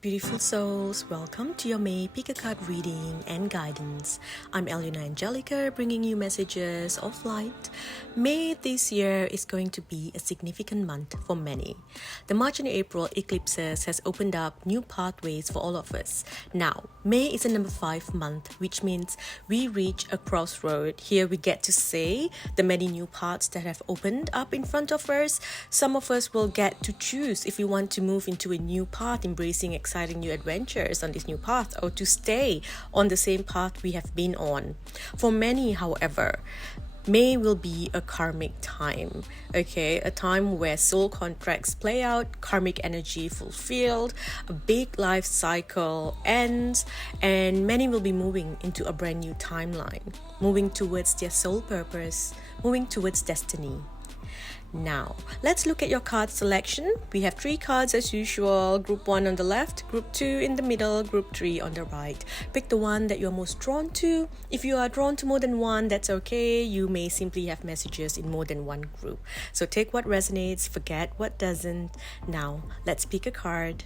Beautiful souls, welcome to your May Pick a Card reading and guidance. I'm Alyonna Angelica, bringing you messages of light. May this year is going to be a significant month for many. The March and April eclipses has opened up new pathways for all of us. Now, May is a number 5 month, which means we reach a crossroad. Here we get to say the many new paths that have opened up in front of us. Some of us will get to choose if we want to move into a new path, embracing exciting new adventures on this new path, or to stay on the same path we have been on. For many, however, May will be a karmic time, okay? A time where soul contracts play out, karmic energy fulfilled, a big life cycle ends, and many will be moving into a brand new timeline, moving towards their soul purpose, moving towards destiny. Now, let's look at your card selection. We have 3 cards as usual, group 1 on the left, group 2 in the middle, group 3 on the right. Pick the one that you're most drawn to. If you are drawn to more than one, that's okay. You may simply have messages in more than one group. So take what resonates, forget what doesn't. Now, let's pick a card.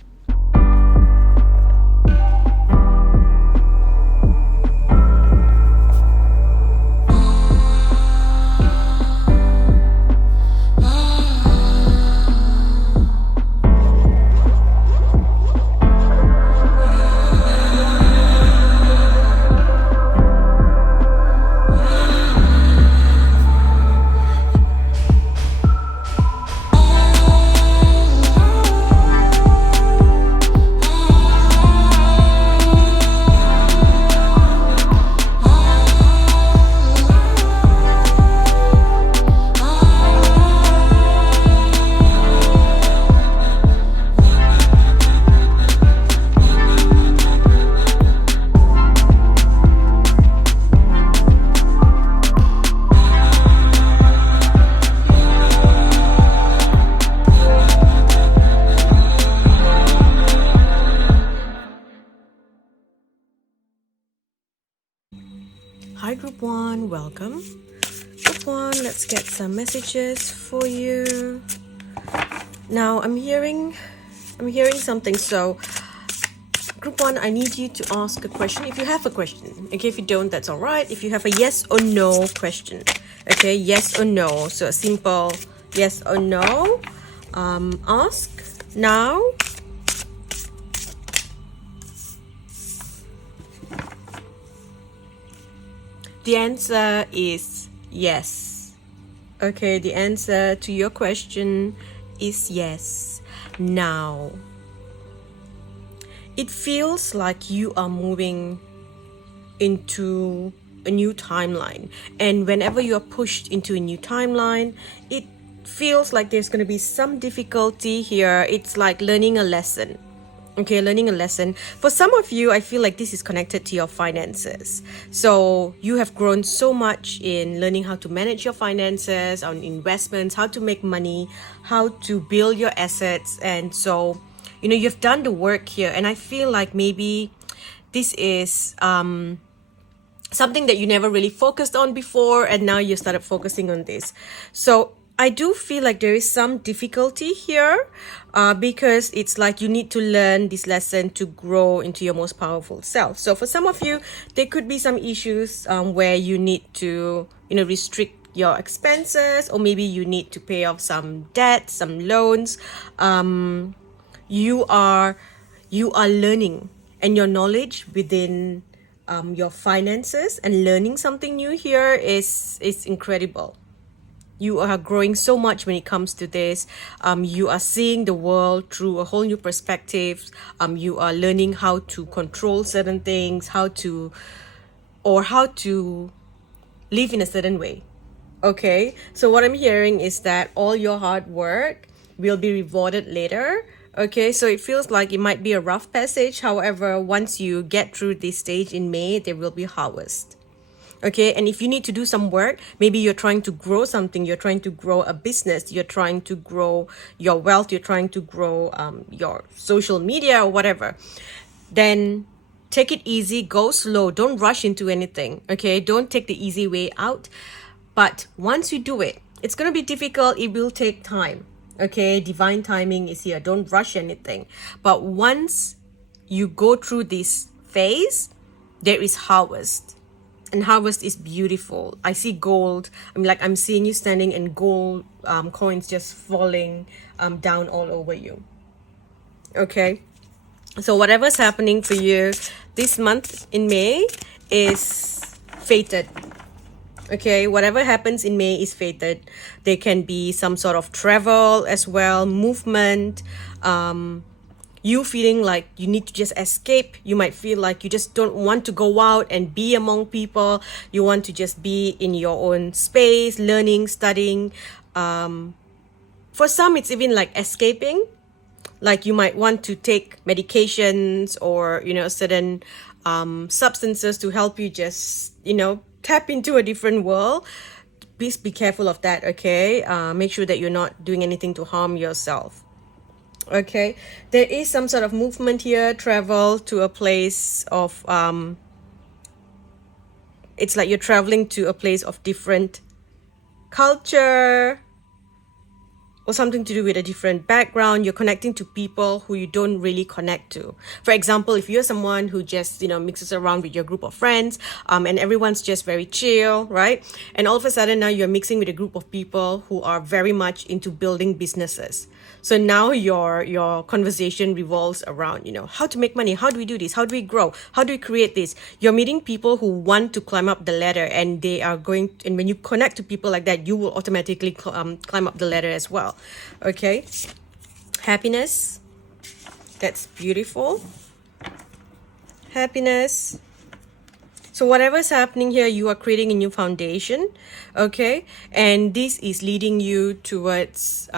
Hi Group 1, welcome. Group 1, let's get some messages for you. Now I'm hearing something. So Group 1, I need you to ask a question if you have a question. Okay, if you don't, that's all right. If you have a yes or no question. Okay, yes or no. So a simple yes or no. Ask now. The answer is yes. Okay, the answer to your question is yes. Now, it feels like you are moving into a new timeline. And whenever you are pushed into a new timeline, it feels like there's going to be some difficulty here. It's like learning a lesson. Okay, learning a lesson. For some of you, I feel like this is connected to your finances. So you have grown so much in learning how to manage your finances, on investments, how to make money, how to build your assets. And so, you've done the work here. And I feel like maybe this is something that you never really focused on before, and now you started focusing on this. So I do feel like there is some difficulty here because it's like you need to learn this lesson to grow into your most powerful self. So for some of you, there could be some issues where you need to, restrict your expenses, or maybe you need to pay off some debt, some loans. You are learning, and your knowledge within your finances and learning something new here is incredible. You are growing so much when it comes to this. You are seeing the world through a whole new perspective. You are learning how to control certain things, how to live in a certain way. Okay, so what I'm hearing is that all your hard work will be rewarded later. Okay, so it feels like it might be a rough passage. However, once you get through this stage in May, there will be harvest. Okay, and if you need to do some work, maybe you're trying to grow something, you're trying to grow a business, you're trying to grow your wealth, you're trying to grow your social media or whatever, then take it easy, go slow, don't rush into anything. Okay, don't take the easy way out. But once you do it, it's going to be difficult, it will take time. Okay, divine timing is here, don't rush anything. But once you go through this phase, there is harvest. And harvest is beautiful. I see gold. I'm seeing you standing and gold coins just falling down all over you. Okay. So whatever's happening for you this month in May is fated. Okay, whatever happens in May is fated. There can be some sort of travel as well, movement, you feeling like you need to just escape. You might feel like you just don't want to go out and be among people. You want to just be in your own space, learning, studying. For some, it's even like escaping. Like you might want to take medications or, certain substances to help you just, tap into a different world. Please be careful of that, okay? Make sure that you're not doing anything to harm yourself. Okay, there is some sort of movement here, travel to a place of, it's like you're traveling to a place of different culture or something to do with a different background. You're connecting to people who you don't really connect to. For example, if you're someone who just, mixes around with your group of friends, and everyone's just very chill, right? And all of a sudden now you're mixing with a group of people who are very much into building businesses. So now your conversation revolves around, how to make money, how do we do this, how do we grow, how do we create this? You're meeting people who want to climb up the ladder, and they are going, and when you connect to people like that, you will automatically climb up the ladder as well. Okay, happiness, that's beautiful. Happiness. So whatever's happening here, you are creating a new foundation, okay? And this is leading you towards,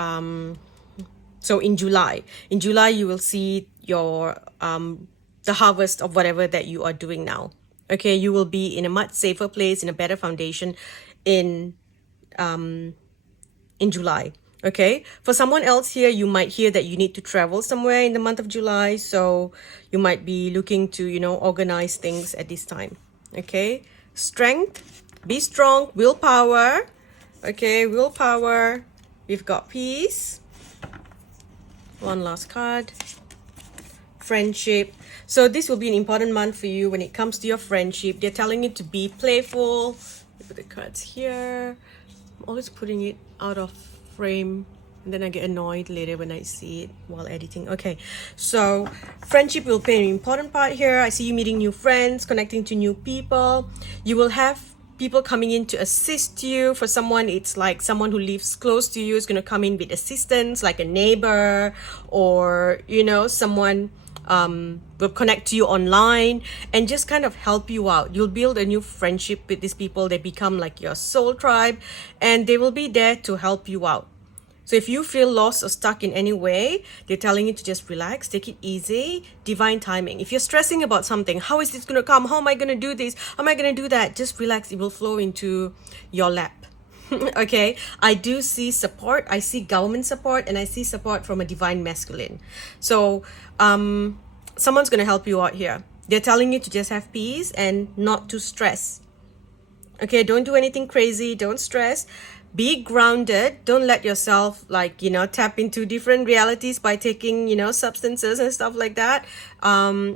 so in July, you will see your, the harvest of whatever that you are doing now, okay? You will be in a much safer place, in a better foundation in July. Okay, for someone else here, you might hear that you need to travel somewhere in the month of July. So you might be looking to, organize things at this time. Okay, strength, be strong, willpower. Okay, willpower. We've got peace. One last card. Friendship. So this will be an important month for you when it comes to your friendship. They're telling you to be playful. Put the cards here. I'm always putting it out of frame, and then I get annoyed later when I see it while editing. Okay, so friendship will play an important part here. I see you meeting new friends, connecting to new people. You will have people coming in to assist you. For someone, it's like someone who lives close to you is going to come in with assistance, like a neighbor, or someone will connect to you online and just kind of help you out. You'll build a new friendship with these people. They become like your soul tribe, and they will be there to help you out. So if you feel lost or stuck in any way, they're telling you to just relax, take it easy, divine timing. If you're stressing about something, how is this going to come? How am I going to do this? How am I going to do that? Just relax. It will flow into your lap. Okay, I do see support. I see government support, and I see support from a divine masculine. So someone's going to help you out here. They're telling you to just have peace and not to stress. Okay, don't do anything crazy. Don't stress. Be grounded. Don't let yourself tap into different realities by taking, substances and stuff like that.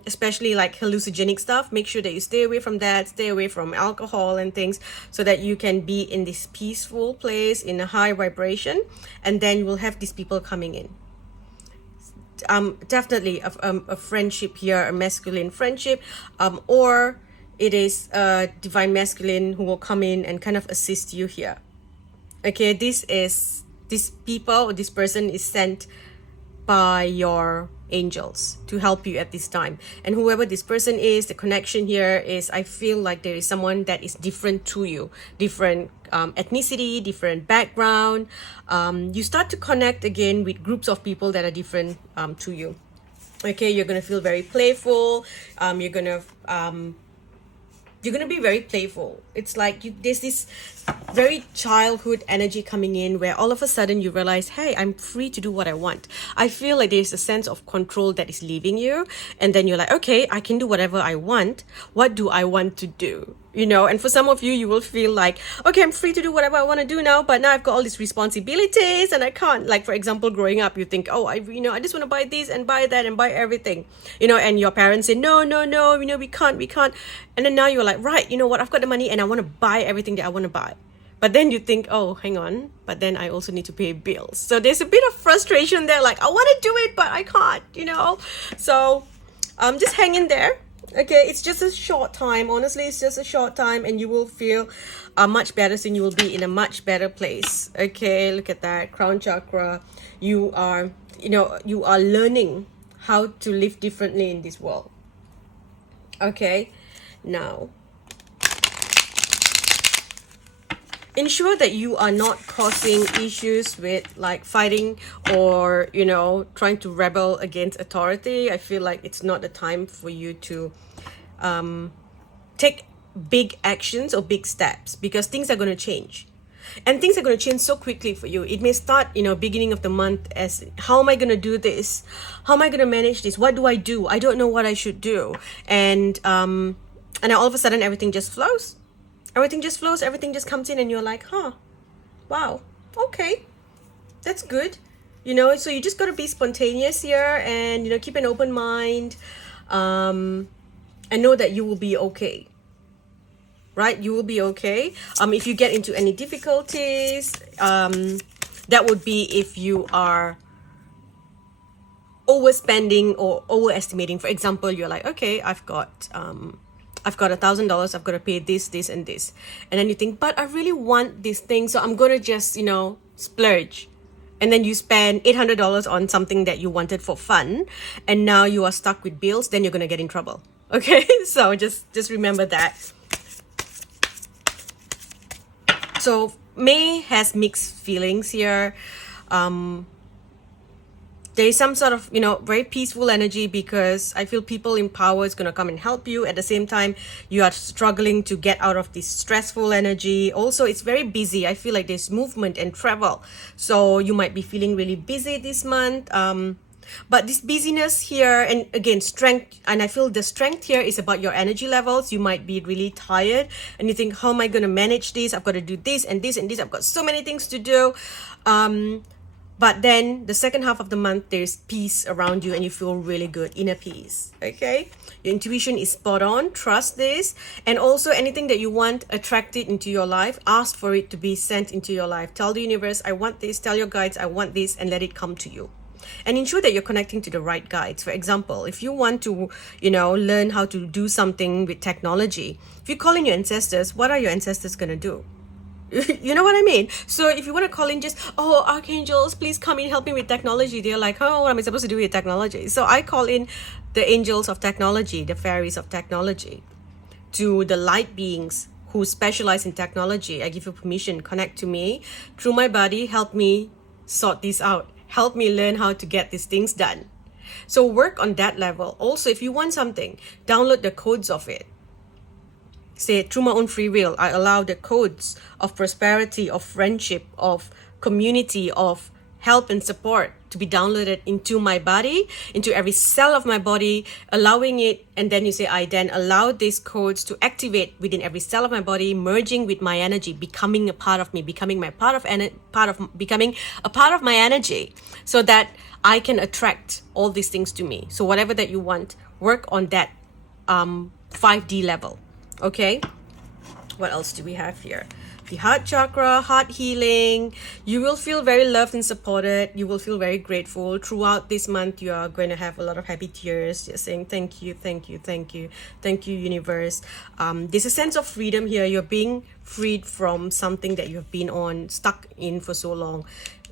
Especially like hallucinogenic stuff. Make sure that you stay away from that. Stay away from alcohol and things, so that you can be in this peaceful place in a high vibration. And then we'll have these people coming in. Definitely a friendship here, a masculine friendship, or it is a divine masculine who will come in and kind of assist you here. Okay, this people or this person is sent by your angels to help you at this time. And whoever this person is, the connection here is, I feel like there is someone that is different to you, different ethnicity, different background. You start to connect again with groups of people that are different to you. Okay, you're gonna feel very playful. You're gonna be very playful. It's like there's this very childhood energy coming in, where all of a sudden you realize, hey, I'm free to do what I want. I feel like there's a sense of control that is leaving you, and then you're like, okay, I can do whatever I want. What do I want to do? you know. And for some of you, you will feel like, okay, I'm free to do whatever I want to do now, but now I've got all these responsibilities and I can't. Like, for example, growing up, you think, oh, I just want to buy this and buy that and buy everything, you know, and your parents say, no, we can't. And then now you're like, right, you know what, I've got the money and I want to buy everything that I want to buy. But then you think, oh, hang on, but then I also need to pay bills. So there's a bit of frustration there, like, I want to do it, but I can't, you know. So just hang in there. Okay, it's just a short time. Honestly, it's just a short time and you will feel much better soon. You will be in a much better place. Okay, look at that. Crown chakra. You are learning how to live differently in this world. Okay, now ensure that you are not causing issues with like fighting or, you know, trying to rebel against authority. I feel like it's not the time for you to take big actions or big steps, because things are going to change. And things are going to change so quickly for you. It may start, you know, beginning of the month as, how am I going to do this? How am I going to manage this? What do? I don't know what I should do. And then all of a sudden everything just flows. Everything just comes in and you're like, wow, okay, that's good. You know, so you just got to be spontaneous here and, you know, keep an open mind and know that you will be okay. Right? You will be okay. If you get into any difficulties, that would be if you are overspending or overestimating. For example, you're like, okay, I've got $1,000, I've got to pay this and this, and then you think, but I really want this thing, so I'm gonna just, you know, splurge, and then you spend $800 on something that you wanted for fun, and now you are stuck with bills. Then you're gonna get in trouble. Okay, so just remember that. So May has mixed feelings here. There is some sort of, you know, very peaceful energy, because I feel people in power is going to come and help you. At the same time, you are struggling to get out of this stressful energy. Also, it's very busy. I feel like there's movement and travel. So you might be feeling really busy this month. But this busyness here, and again, strength, and I feel the strength here is about your energy levels. You might be really tired and you think, how am I going to manage this? I've got to do this and this and this. I've got so many things to do. But then the second half of the month, there's peace around you and you feel really good, inner peace. Okay, your intuition is spot on. Trust this. And also, anything that you want, attract it into your life. Ask for it to be sent into your life. Tell the universe, I want this. Tell your guides, I want this, and let it come to you. And ensure that you're connecting to the right guides. For example, if you want to, you know, learn how to do something with technology, if you call in your ancestors, what are your ancestors going to do? You know what I mean? So if you want to call in just, oh, archangels, please come in, help me with technology. They're like, oh, what am I supposed to do with technology? So I call in the angels of technology, the fairies of technology, to the light beings who specialize in technology. I give you permission, connect to me through my body, help me sort this out, help me learn how to get these things done. So work on that level. Also, if you want something, download the codes of it. Say, through my own free will, I allow the codes of prosperity, of friendship, of community, of help and support to be downloaded into my body, into every cell of my body, allowing it. And then you say, I then allow these codes to activate within every cell of my body, merging with my energy, becoming a part of me, becoming a part of my energy, so that I can attract all these things to me. So whatever that you want, work on that 5D level. Okay, what else do we have here? The heart chakra, heart healing. You will feel very loved and supported. You will feel very grateful. Throughout this month, you are going to have a lot of happy tears. Just saying thank you, universe. There's a sense of freedom here. You're being freed from something that you've been stuck in for so long.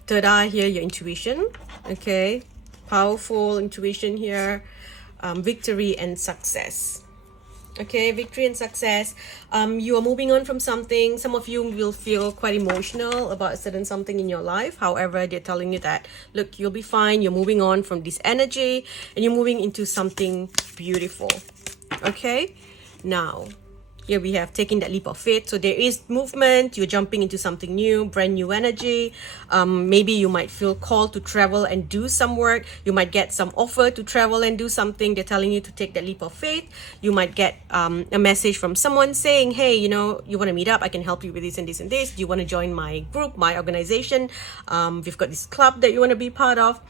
Third eye here, your intuition. Okay, powerful intuition here. Victory and success. Okay, victory and success. You are moving on from something. Some of you will feel quite emotional about a certain something in your life. However, they're telling you that, look, you'll be fine. You're moving on from this energy and you're moving into something beautiful. Okay, now Here we have taking that leap of faith. So there is movement. You're jumping into something new, brand new energy. Maybe you might feel called to travel and do some work. You might get some offer to travel and do something. They're telling you to take that leap of faith. You might get a message from someone saying, hey, you know, you want to meet up? I can help you with this and this and this. Do you want to join my group, my organization? We've got this club that you want to be part of.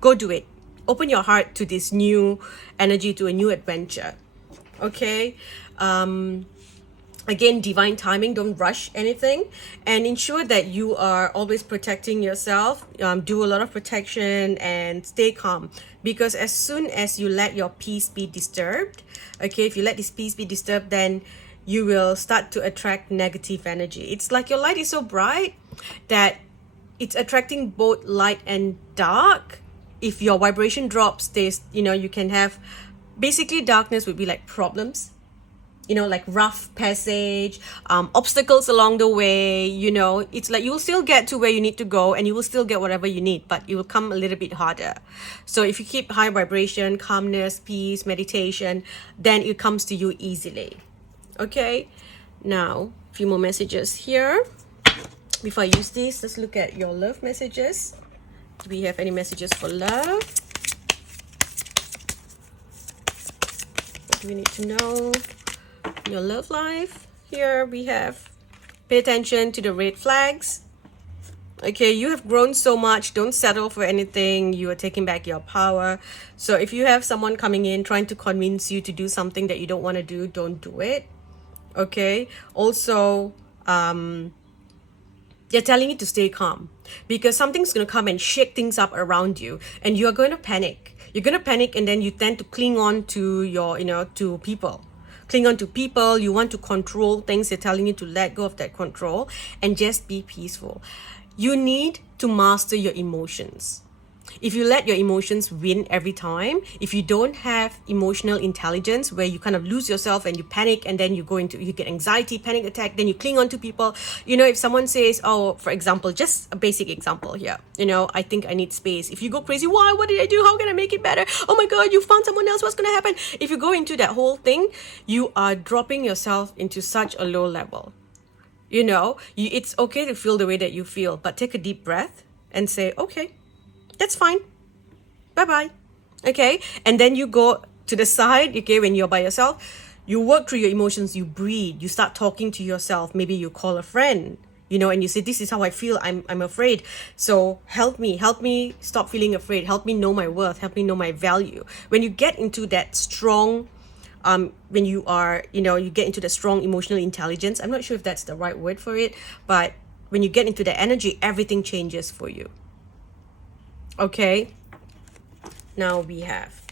Go do it. Open your heart to this new energy, to a new adventure. Okay. Again, divine timing. Don't rush anything, and ensure that you are always protecting yourself. Do a lot of protection and stay calm, because as soon as you let your peace be disturbed, okay, if you let this peace be disturbed, then you will start to attract negative energy. It's like your light is so bright that it's attracting both light and dark. If your vibration drops, there's, you know, you can have, basically darkness would be like problems, you know, like rough passage, obstacles along the way. You know, it's like you'll still get to where you need to go and you will still get whatever you need, but it will come a little bit harder. So if you keep high vibration, calmness, peace, meditation, then it comes to you easily. Okay, now a few more messages here. Before I use this, let's look at your love messages. Do we have any messages for love? What do we need to know? Your love life. Here we have, pay attention to the red flags. Okay, you have grown so much. Don't settle for anything. You are taking back your power. So if you have someone coming in trying to convince you to do something that you don't want to do, don't do it. Okay, also they're telling you to stay calm, because something's going to come and shake things up around you and you're going to panic. You're going to panic, and then you tend to cling on to your, you know, to people. Cling on to people. You want to control things. They're telling you to let go of that control and just be peaceful. You need to master your emotions. If you let your emotions win every time, if you don't have emotional intelligence where you kind of lose yourself and you panic, and then you get anxiety, panic attack, then you cling on to people. You know, if someone says, oh, for example, just a basic example here, you know, I think I need space. If you go crazy, why? What did I do? How can I make it better? Oh my God, you found someone else. What's going to happen? If you go into that whole thing, you are dropping yourself into such a low level. You know, it's okay to feel the way that you feel, but take a deep breath and say, okay, that's fine. Bye-bye. Okay. And then you go to the side. Okay. When you're by yourself, you work through your emotions, you breathe, you start talking to yourself. Maybe you call a friend, you know, and you say, this is how I feel. I'm afraid. So help me stop feeling afraid. Help me know my worth. Help me know my value. When you get into that strong, when you are, you know, you get into the strong emotional intelligence, I'm not sure if that's the right word for it, but when you get into the energy, everything changes for you. Okay, now we have,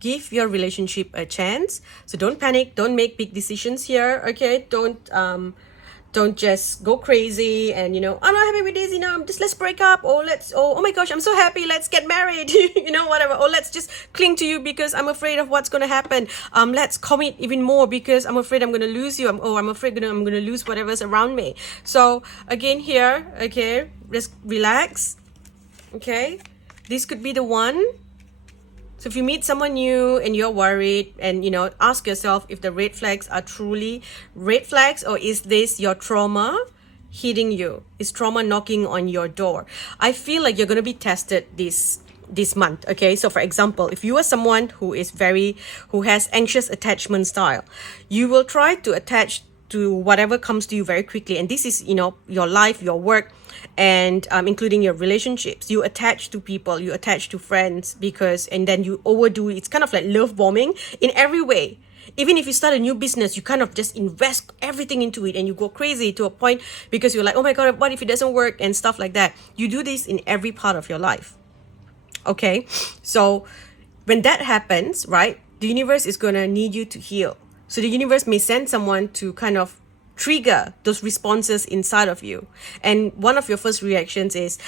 give your relationship a chance. So don't panic, don't make big decisions here. Okay, don't just go crazy and, you know, I'm not happy with this, you know, just let's break up, or oh my gosh, I'm so happy, let's get married, you know, whatever, or let's just cling to you because I'm afraid of what's going to happen. Let's commit even more because I'm afraid I'm going to lose you, I'm afraid I'm going to lose whatever's around me. So again here, okay, just relax. Okay, this could be the one. So if you meet someone new and you're worried, and, you know, ask yourself if the red flags are truly red flags, or is this your trauma hitting you? Is trauma knocking on your door? I feel like you're going to be tested this month. Okay, so for example, if you are someone who has anxious attachment style, you will try to attach to whatever comes to you very quickly. And this is, you know, your life, your work, and including your relationships. You attach to people, you attach to friends, and then you overdo it. It's kind of like love bombing in every way. Even if you start a new business, you kind of just invest everything into it and you go crazy to a point because you're like, oh my God, what if it doesn't work, and stuff like that. You do this in every part of your life. Okay, so when that happens, right, the universe is going to need you to heal. So the universe may send someone to kind of trigger those responses inside of you. And one of your first reactions is,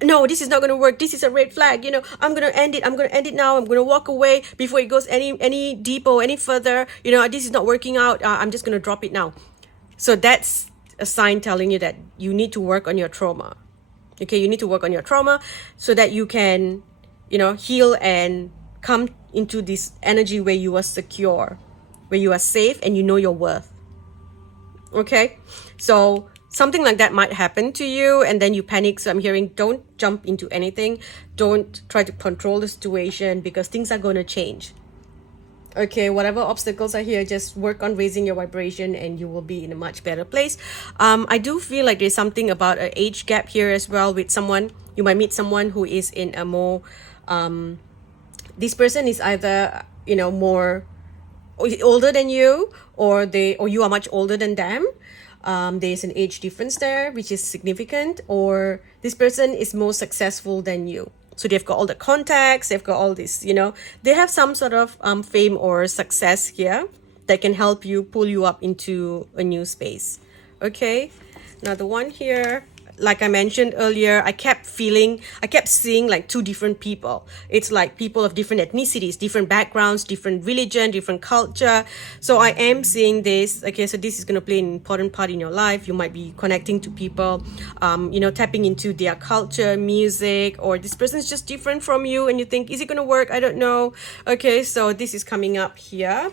no, this is not going to work. This is a red flag. You know, I'm going to end it. I'm going to end it now. I'm going to walk away before it goes any deeper, any further. You know, this is not working out. I'm just going to drop it now. So that's a sign telling you that you need to work on your trauma. Okay, you need to work on your trauma so that you can, you know, heal and come into this energy where you are secure, where you are safe and you know your worth. Okay, so something like that might happen to you and then you panic. So I'm hearing, don't jump into anything. Don't try to control the situation because things are going to change. Okay, whatever obstacles are here, just work on raising your vibration and you will be in a much better place. I do feel like there's something about an age gap here as well with someone. You might meet someone who is in a more, this person is either, more older than you, or you are much older than them. There's an age difference there, which is significant, or this person is more successful than you. So they've got all the contacts, they've got all this, they have some sort of fame or success here that can help you pull you up into a new space. Okay, now the one here, like I mentioned earlier, I kept seeing like two different people. It's like people of different ethnicities, different backgrounds, different religion, different culture. So I am seeing this. Okay, so this is going to play an important part in your life. You might be connecting to people, tapping into their culture, music, or this person is just different from you and you think, is it going to work? I don't know. Okay, so this is coming up here.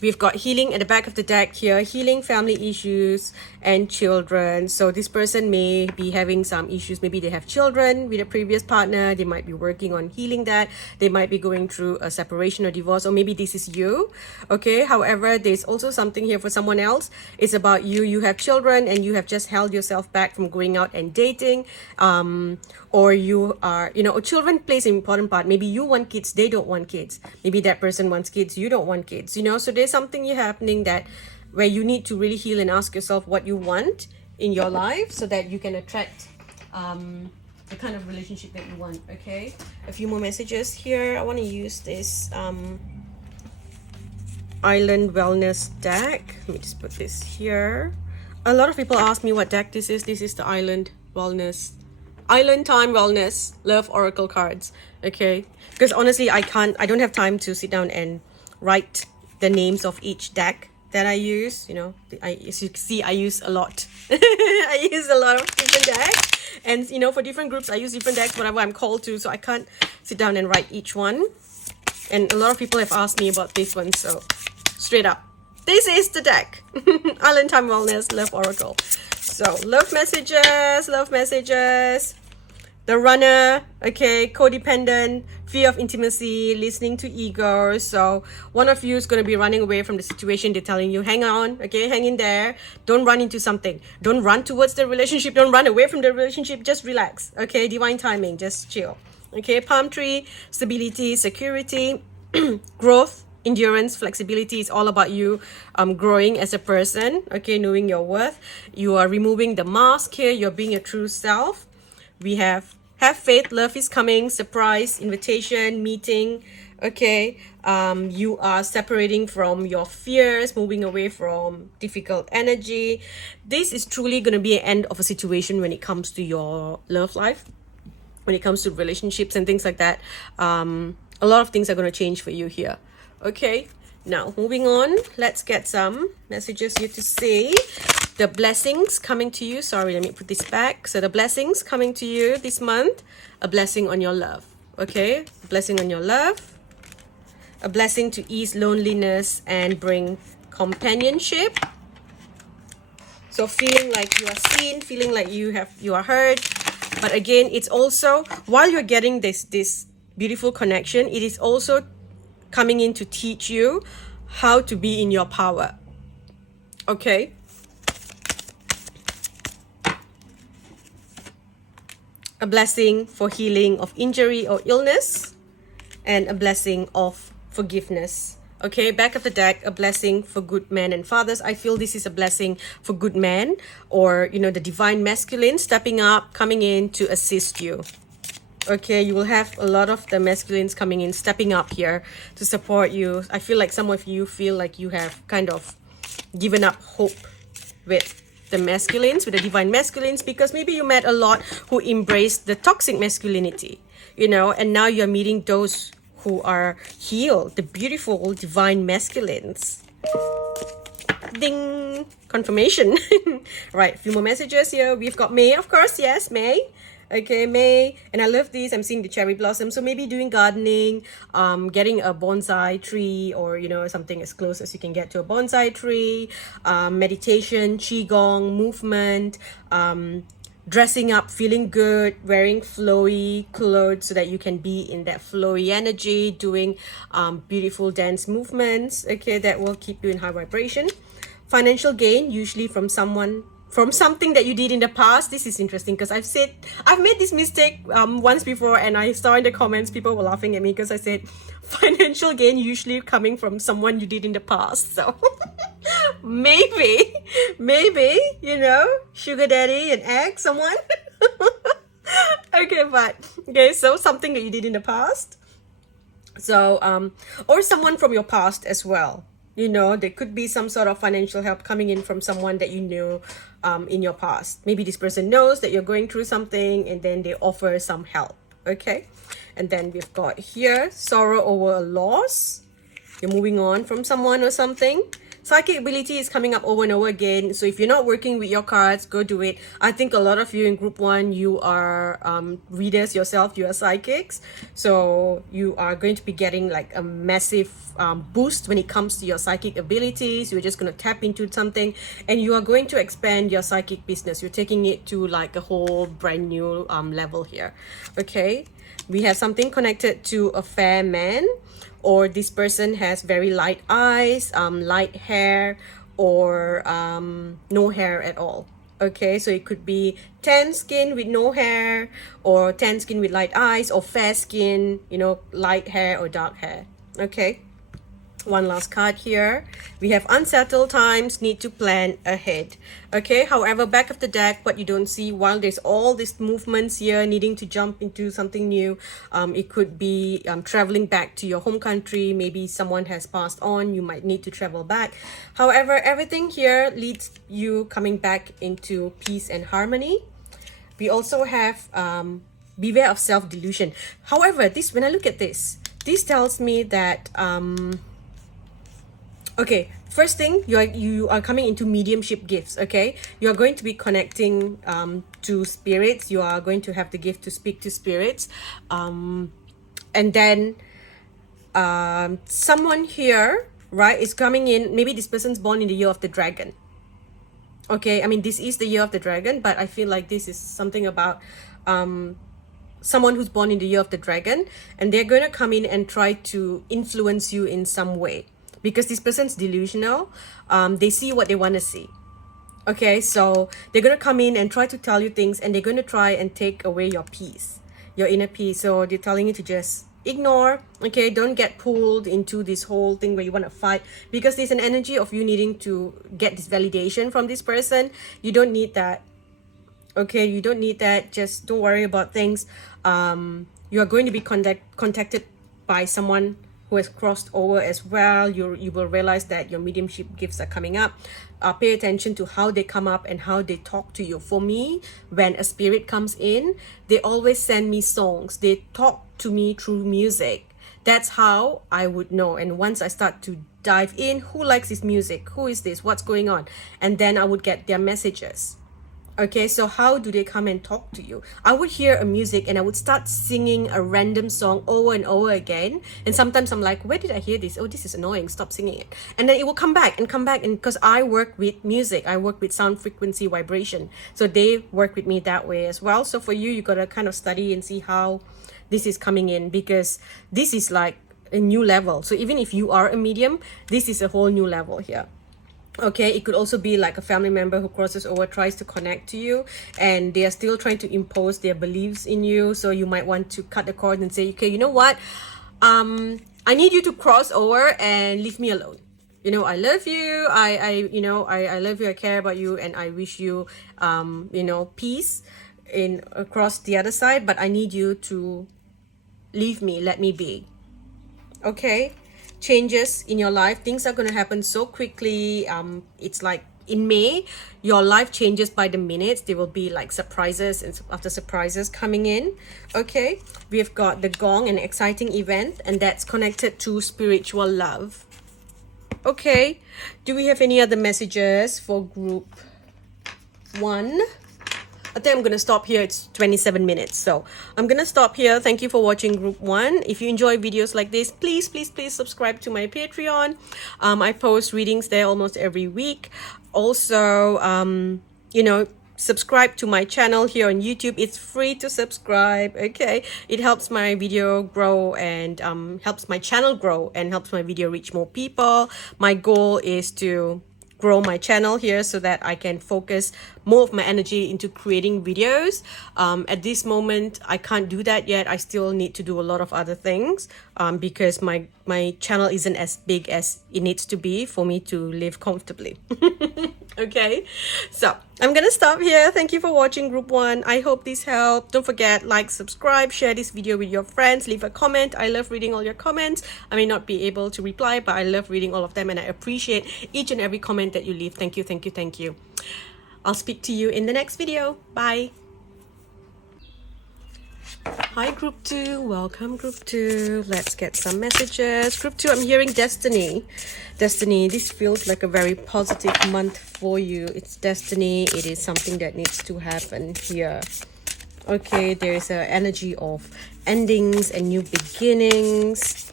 We've got healing at the back of the deck here, healing family issues and children. So this person may be having some issues. Maybe they have children with a previous partner. They might be working on healing that. They might be going through a separation or divorce, or maybe this is you. Okay, however, there's also something here for someone else. It's about you. You have children and you have just held yourself back from going out and dating. Or you are, children plays an important part. Maybe you want kids, they don't want kids. Maybe that person wants kids, you don't want kids, So there's something happening that where you need to really heal and ask yourself what you want in your life so that you can attract the kind of relationship that you want. Okay, a few more messages here. I want to use this Island Wellness deck. Let me just put this here. A lot of people ask me what deck this is. This is the Island Time Wellness Love Oracle cards. Okay, because honestly I don't have time to sit down and write the names of each deck that I use. As you can see, I use a lot. I use a lot of different decks, and for different groups I use different decks, whatever I'm called to, so I can't sit down and write each one. And a lot of people have asked me about this one, so straight up, this is the deck. Island Time Wellness Love Oracle. So love messages. The runner, okay, codependent, fear of intimacy, listening to ego. So one of you is going to be running away from the situation. They're telling you, hang on, okay, hang in there. Don't run into something. Don't run towards the relationship. Don't run away from the relationship. Just relax, okay? Divine timing, just chill. Okay, palm tree, stability, security, growth, endurance, flexibility is all about you growing as a person, okay, knowing your worth. You are removing the mask here. You're being your true self. We have faith, love is coming, surprise, invitation, meeting. Okay, you are separating from your fears, moving away from difficult energy. This is truly going to be an end of a situation when it comes to your love life, when it comes to relationships and things like that. A lot of things are going to change for you here. Okay, now moving on, let's get some messages here to say the blessings coming to you. Sorry, let me put this back. So the blessings coming to you this month, a blessing on your love. Okay, a blessing on your love, a blessing to ease loneliness and bring companionship. So feeling like you are seen, feeling like you are heard. But again, it's also, while you're getting this beautiful connection, it is also coming in to teach you how to be in your power. Okay, a blessing for healing of injury or illness, and a blessing of forgiveness. Okay, back of the deck, a blessing for good men and fathers. I feel this is a blessing for good men, or the divine masculine stepping up, coming in to assist you. Okay, you will have a lot of the masculines coming in, stepping up here to support you. I feel like some of you feel like you have kind of given up hope with the masculines, with the divine masculines, because maybe you met a lot who embraced the toxic masculinity, and now you're meeting those who are healed, the beautiful divine masculines. Ding! Confirmation. Right, a few more messages here. We've got May, of course. Yes, May. Okay, May, and I love these. I'm seeing the cherry blossom. So maybe doing gardening, getting a bonsai tree, or something as close as you can get to a bonsai tree, meditation, qigong, movement, dressing up, feeling good, wearing flowy clothes so that you can be in that flowy energy, doing beautiful dance movements. Okay, that will keep you in high vibration. Financial gain, usually from something that you did in the past. This is interesting because I've made this mistake once before, and I saw in the comments people were laughing at me because I said financial gain usually coming from someone you did in the past. So maybe sugar daddy and ex someone. Okay, so something that you did in the past. So or someone from your past as well. There could be some sort of financial help coming in from someone that you knew in your past. Maybe this person knows that you're going through something, and then they offer some help. Okay, and then we've got here sorrow over a loss. You're moving on from someone or something. Psychic ability is coming up over and over again. So if you're not working with your cards, go do it. I think a lot of you in group 1, you are readers yourself. You are psychics. So you are going to be getting like a massive boost when it comes to your psychic abilities. You're just going to tap into something, and you are going to expand your psychic business. You're taking it to like a whole brand new level here. Okay. We have something connected to a fair man, or this person has very light eyes, light hair, or no hair at all. Okay, so it could be tan skin with no hair, or tan skin with light eyes, or fair skin, light hair or dark hair. Okay. One last card here. We have unsettled times, need to plan ahead. Okay, however, back of the deck, what you don't see, while there's all these movements here, needing to jump into something new, it could be traveling back to your home country. Maybe someone has passed on, you might need to travel back. However, everything here leads you coming back into peace and harmony. We also have beware of self-delusion. However, when I look at this tells me that okay, first thing, you are coming into mediumship gifts. Okay, you are going to be connecting to spirits. You are going to have the gift to speak to spirits, and then someone here, right, is coming in. Maybe this person's born in the year of the dragon. Okay, I mean, this is the year of the dragon, but I feel like this is something about someone who's born in the year of the dragon, and they're going to come in and try to influence you in some way. Because this person's delusional, they see what they want to see. Okay, so they're going to come in and try to tell you things, and they're going to try and take away your peace, your inner peace. So they're telling you to just ignore. Okay, don't get pulled into this whole thing where you want to fight, because there's an energy of you needing to get this validation from this person. You don't need that. Okay, you don't need that. Just don't worry about things. You are going to be contacted by someone who has crossed over as well. You will realize that your mediumship gifts are coming up. Pay attention to how they come up and how they talk to you. For me, when a spirit comes in, they always send me songs. They talk to me through music. That's how I would know. And once I start to dive in, who likes this music? Who is this? What's going on? And then I would get their messages. Okay, so how do they come and talk to you? I would hear a music and I would start singing a random song over and over again. And sometimes I'm like, where did I hear this? Oh, this is annoying. Stop singing it. And then it will come back. And because I work with music, I work with sound frequency vibration. So they work with me that way as well. So for you, you got to kind of study and see how this is coming in, because this is like a new level. So even if you are a medium, this is a whole new level here. Okay, it could also be like a family member who crosses over, tries to connect to you, and they are still trying to impose their beliefs in you. So you might want to cut the cord and say, okay, you know what? I need you to cross over and leave me alone. I love you. I love you. I care about you, and I wish you, peace across the other side. But I need you to leave me. Let me be. Okay. Changes in your life, things are going to happen so quickly. It's like in May, your life changes by the minutes. There will be like surprises and after surprises coming in. Okay, we've got the gong, an exciting event, and that's connected to spiritual love. Okay, do we have any other messages for group 1? I think I'm gonna stop here. It's 27 minutes, so I'm gonna stop here. Thank you for watching group 1. If you enjoy videos like this, please subscribe to my Patreon. I post readings there almost every week. Also, subscribe to my channel here on YouTube. It's free to subscribe. Okay, it helps my video grow and helps my channel grow and helps my video reach more people. My goal is to grow my channel here so that I can focus more of my energy into creating videos. At this moment, I can't do that yet. I still need to do a lot of other things because my channel isn't as big as it needs to be for me to live comfortably. Okay, so I'm gonna stop here. Thank you for watching group 1. I hope this helped. Don't forget, like, subscribe, share this video with your friends, leave a comment. I love reading all your comments. I may not be able to reply, but I love reading all of them and I appreciate each and every comment that you leave. Thank you, thank you, thank you. I'll speak to you in the next video. Bye. Hi group 2, welcome group 2. Let's get some messages. Group 2, I'm hearing destiny. Destiny, this feels like a very positive month for you. It's destiny. It is something that needs to happen here. Okay, there is an energy of endings and new beginnings,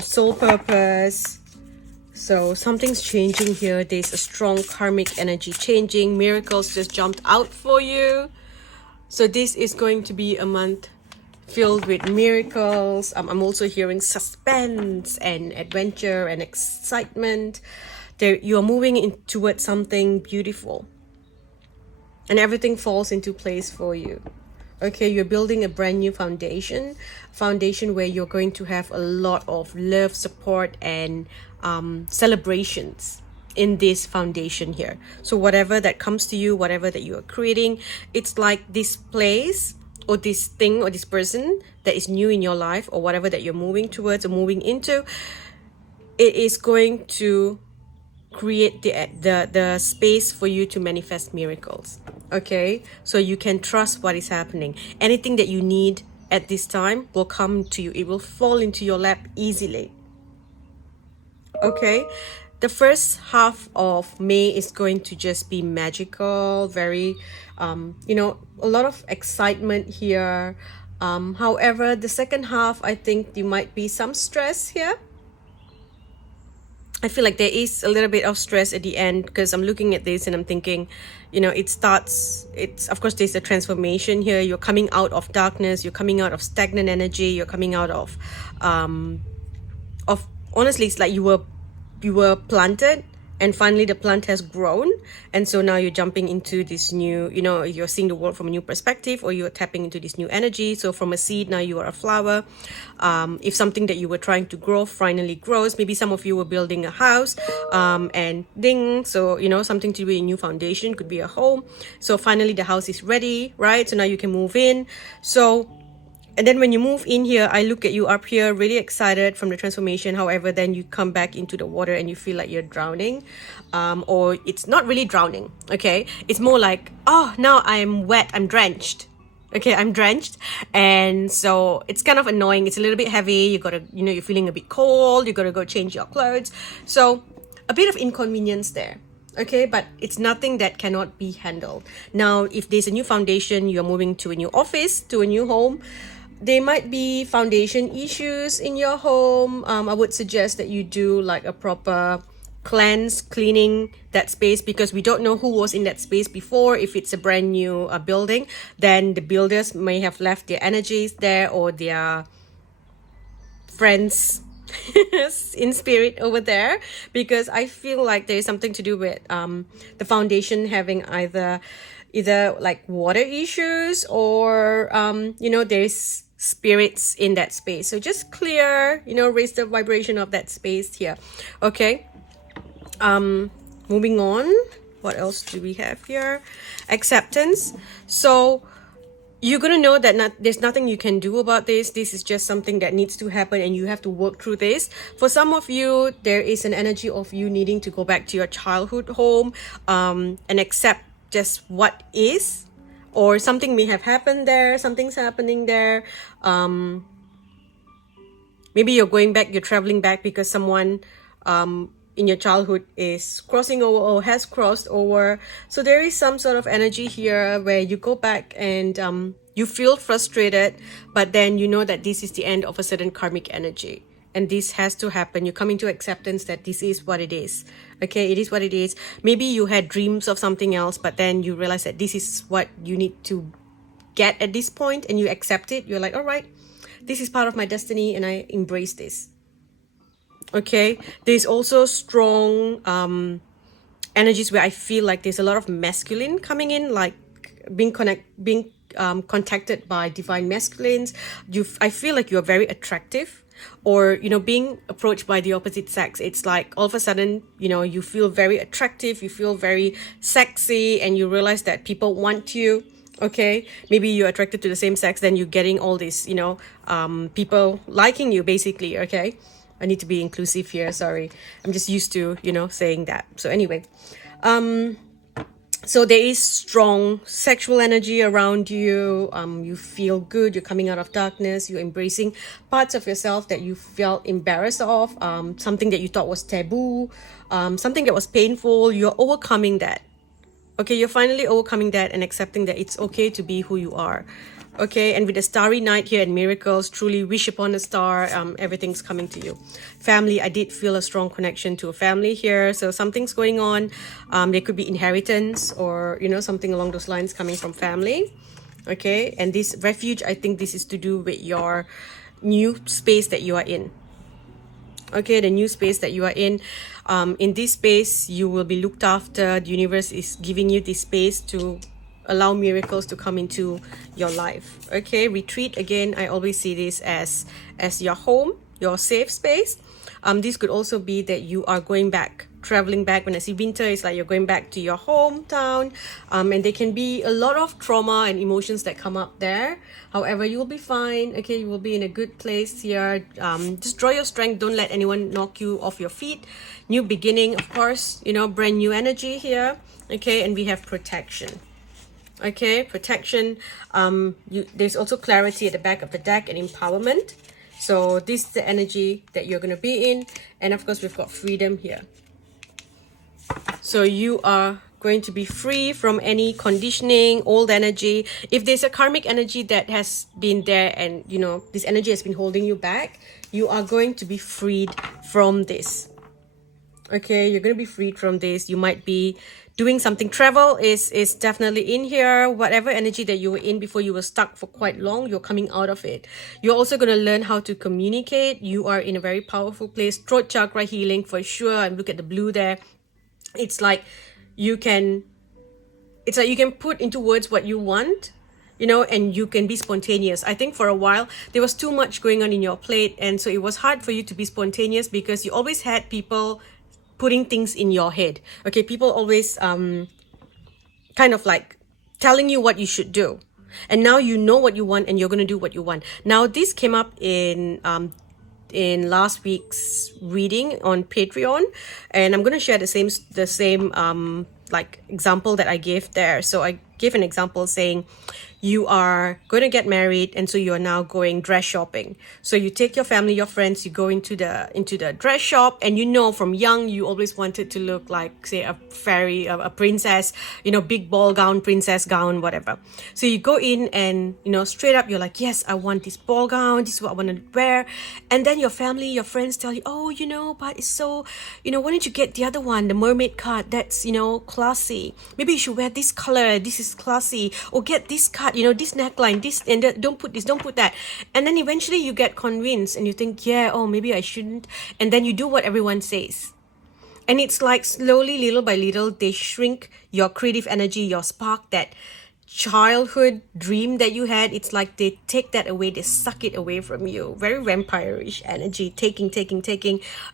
soul purpose. So something's changing here. There's a strong karmic energy changing. Miracles just jumped out for you. So this is going to be a month filled with miracles. I'm also hearing suspense and adventure and excitement. You are moving towards something beautiful. And everything falls into place for you. Okay, you're building a brand new foundation where you're going to have a lot of love, support, and celebrations in this foundation here. So whatever that comes to you, whatever that you are creating, it's like this place or this thing or this person that is new in your life or whatever that you're moving towards or moving into, it is going to create the space for you to manifest miracles. Okay, so you can trust what is happening. Anything that you need at this time will come to you. It will fall into your lap easily. Okay, the first half of May is going to just be magical, very a lot of excitement here. However, the second half, I think there might be some stress here. I feel like there is a little bit of stress at the end because I'm looking at this and I'm thinking, of course there's a transformation here. You're coming out of darkness, you're coming out of stagnant energy, you're coming out of honestly, it's like you were planted and finally the plant has grown, and so now you're jumping into this new, you're seeing the world from a new perspective, or you're tapping into this new energy. So from a seed, now you are a flower. If something that you were trying to grow finally grows, maybe some of you were building a house and ding, so something to do with a new foundation, could be a home. So finally the house is ready, right? So now you can move in. And then when you move in here, I look at you up here, really excited from the transformation. However, then you come back into the water and you feel like you're drowning. Or it's not really drowning, okay? It's more like, oh, now I'm wet, I'm drenched. Okay, I'm drenched. And so it's kind of annoying. It's a little bit heavy. You gotta, you're feeling a bit cold. You gotta go change your clothes. So a bit of inconvenience there. Okay, but it's nothing that cannot be handled. Now, if there's a new foundation, you're moving to a new office, to a new home, there might be foundation issues in your home. I would suggest that you do like a proper cleaning that space, because we don't know who was in that space before. If it's a brand new building, then the builders may have left their energies there or their friends in spirit over there, because I feel like there is something to do with the foundation having either like water issues or there's spirits in that space. So just clear, raise the vibration of that space here. Okay, moving on. What else do we have here? Acceptance. So you're gonna know that there's nothing you can do about this. This is just something that needs to happen and you have to work through this. For some of you, there is an energy of you needing to go back to your childhood home and accept just what is, or something may have happened there, something's happening there. Maybe you're going back, you're traveling back because someone in your childhood is crossing over or has crossed over. So there is some sort of energy here where you go back and you feel frustrated, but then you know that this is the end of a certain karmic energy. And this has to happen. You come into acceptance that this is what it is. Okay, it is what it is. Maybe you had dreams of something else, but then you realize that this is what you need to get at this point, and you accept it. You're like, all right, this is part of my destiny, and I embrace this. Okay, there's also strong energies where I feel like there's a lot of masculine coming in, like being contacted by divine masculines. I feel like you're very attractive, or being approached by the opposite sex. It's like all of a sudden you feel very attractive, you feel very sexy, and you realize that people want you. Okay, maybe you're attracted to the same sex, then you're getting all these people liking you, basically. Okay, I need to be inclusive here, sorry, I'm just used to saying that. So anyway, so there is strong sexual energy around you. You feel good. You're coming out of darkness. You're embracing parts of yourself that you felt embarrassed of, something that you thought was taboo, something that was painful. You're overcoming that. Okay, you're finally overcoming that and accepting that it's okay to be who you are. Okay, and with the starry night here and miracles, truly wish upon a star, everything's coming to you. Family, I did feel a strong connection to a family here. So something's going on. There could be inheritance or, something along those lines coming from family. Okay, and this refuge, I think this is to do with your new space that you are in. Okay, the new space that you are in. In this space, you will be looked after. The universe is giving you this space to allow miracles to come into your life. Okay, retreat, again, I always see this as your home, your safe space. This could also be that you are going back, traveling back. When I see winter, it's like you're going back to your hometown, and there can be a lot of trauma and emotions that come up there. However, you will be fine. Okay, you will be in a good place here. Just draw your strength. Don't let anyone knock you off your feet. New beginning, of course, brand new energy here. Okay, and we have protection. Okay, protection. There's also clarity at the back of the deck and empowerment. So this is the energy that you're going to be in. And of course, we've got freedom here. So you are going to be free from any conditioning, old energy. If there's a karmic energy that has been there and, this energy has been holding you back, you are going to be freed from this. Okay, you're going to be freed from this. You might be doing something. Travel is definitely in here. Whatever energy that you were in before, you were stuck for quite long, you're coming out of it. You're also going to learn how to communicate. You are in a very powerful place. Throat chakra healing for sure. And look at the blue there. It's like you can put into words what you want, and you can be spontaneous. I think for a while there was too much going on in your plate, and so it was hard for you to be spontaneous because you always had people putting things in your head. Okay, people always kind of like telling you what you should do, and now you know what you want and you're going to do what you want. Now this came up in last week's reading on Patreon, and I'm going to share the same like example that I gave there. So I gave an example saying you are going to get married, and so you are now going dress shopping. So you take your family, your friends, you go into the dress shop, and from young you always wanted to look like, say, a fairy, a princess, big ball gown, princess gown, whatever. So you go in and straight up you're like, yes, I want this ball gown, this is what I want to wear. And then your family, your friends tell you, oh, but it's so, why don't you get the other one, the mermaid cut, that's classy. Maybe you should wear this color, this is classy. Or get this cut, this neckline, this, and don't put this, don't put that. And then eventually you get convinced and you think, yeah, oh, maybe I shouldn't. And then you do what everyone says. And it's like slowly, little by little, they shrink your creative energy, your spark, that childhood dream that you had. It's like they take that away, they suck it away from you. Very vampire-ish energy, taking,